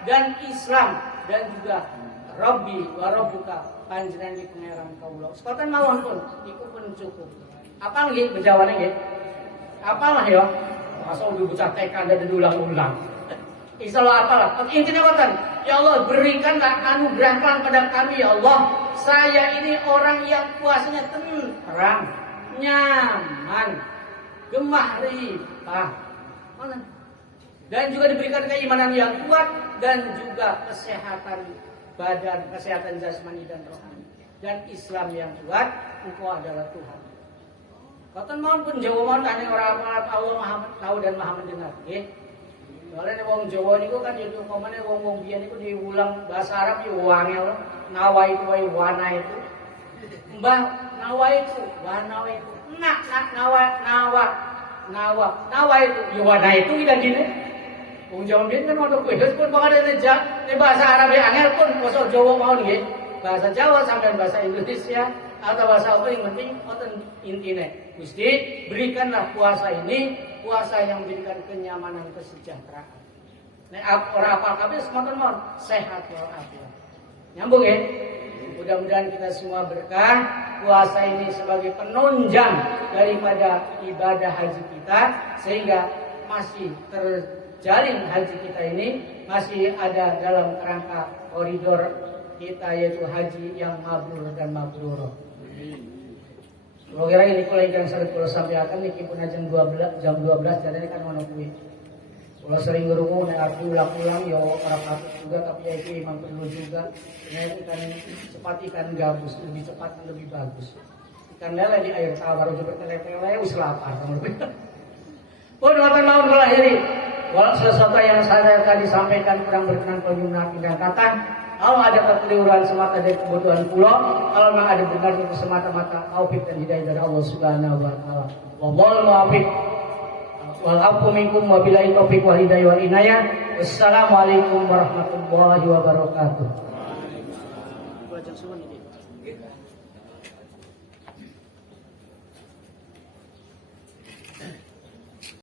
dan Islam dan juga Rabbi wa Rabbuka panjenengan di pangeran kawula. Sekoten mawon pun iku pun cukup. Apa nggih bejawane nggih? Apalah ya? Masa udah bocah TK dan diulang-ulang. Insyaallah apalah. Intinya ngoten. Ya Allah berikanlah anugerahkan pada kami ya Allah. Saya ini orang yang puasanya tenang, nyaman, gemah ripah. Dan juga diberikan keimanan yang kuat dan juga kesehatan badan, kesehatan jasmani dan rohani. Dan Islam yang kuat, Engkau adalah Tuhan. Katon mohon pun Jawa mohon tanya orang Allah Maha tahu dan Maha mendengar, nggih. Soalnya wong Jawa niku kan yo umpamane wong biyen niku diulang bahasa Arab yo wangel, nawa itu wae wana itu. Mbah nawa itu, wana itu. Nawa itu yo wana itu dan gini. Wong Jawa biyen kan ono kuwi pun bakal ada bahasa Arab yang angel pun basa Jawa mau nggih. Bahasa Jawa sampai bahasa Indonesia atau bahasa apa yang penting wonten intine. Gusti berikanlah puasa ini puasa yang memberikan kenyamanan kesejahteraan. Nek ora apa kabeh semonten mon sehat walafiat. Nyambung ya? Mudah-mudahan kita semua berkah puasa ini sebagai penunjang daripada ibadah haji kita sehingga masih terjalin haji kita ini masih ada dalam kerangka koridor kita yaitu haji yang mabrur dan mabrur. Kalau kira ini kalau yang sering kalau sampaikan ini pun jam 12 dan ini kan mana kuih. Kalau sering ngerungu nek arti ulang-ulang ya orang patut juga tapi ya itu memang perlu juga. Nek ikan cepat ikan gabus lebih cepat dan lebih bagus. Ikan lele di air tawar udah bertele-tele wis lapar. Pun wonten mawon kula akhiri. Walau sesuatu yang saya tadi sampaikan kurang berkenan penyunnah dan kata kalau ada kekeliruan semata dari kebutuhan pulau, kalau memang ada benar itu semata-mata taufik dan hidayah dari Allah Subhanahu wa taala. Wallahul muwaffiq. Wal afu minkum wa billahi taufiq wal hidayah wal inayah. Wassalamualaikum warahmatullahi wabarakatuh.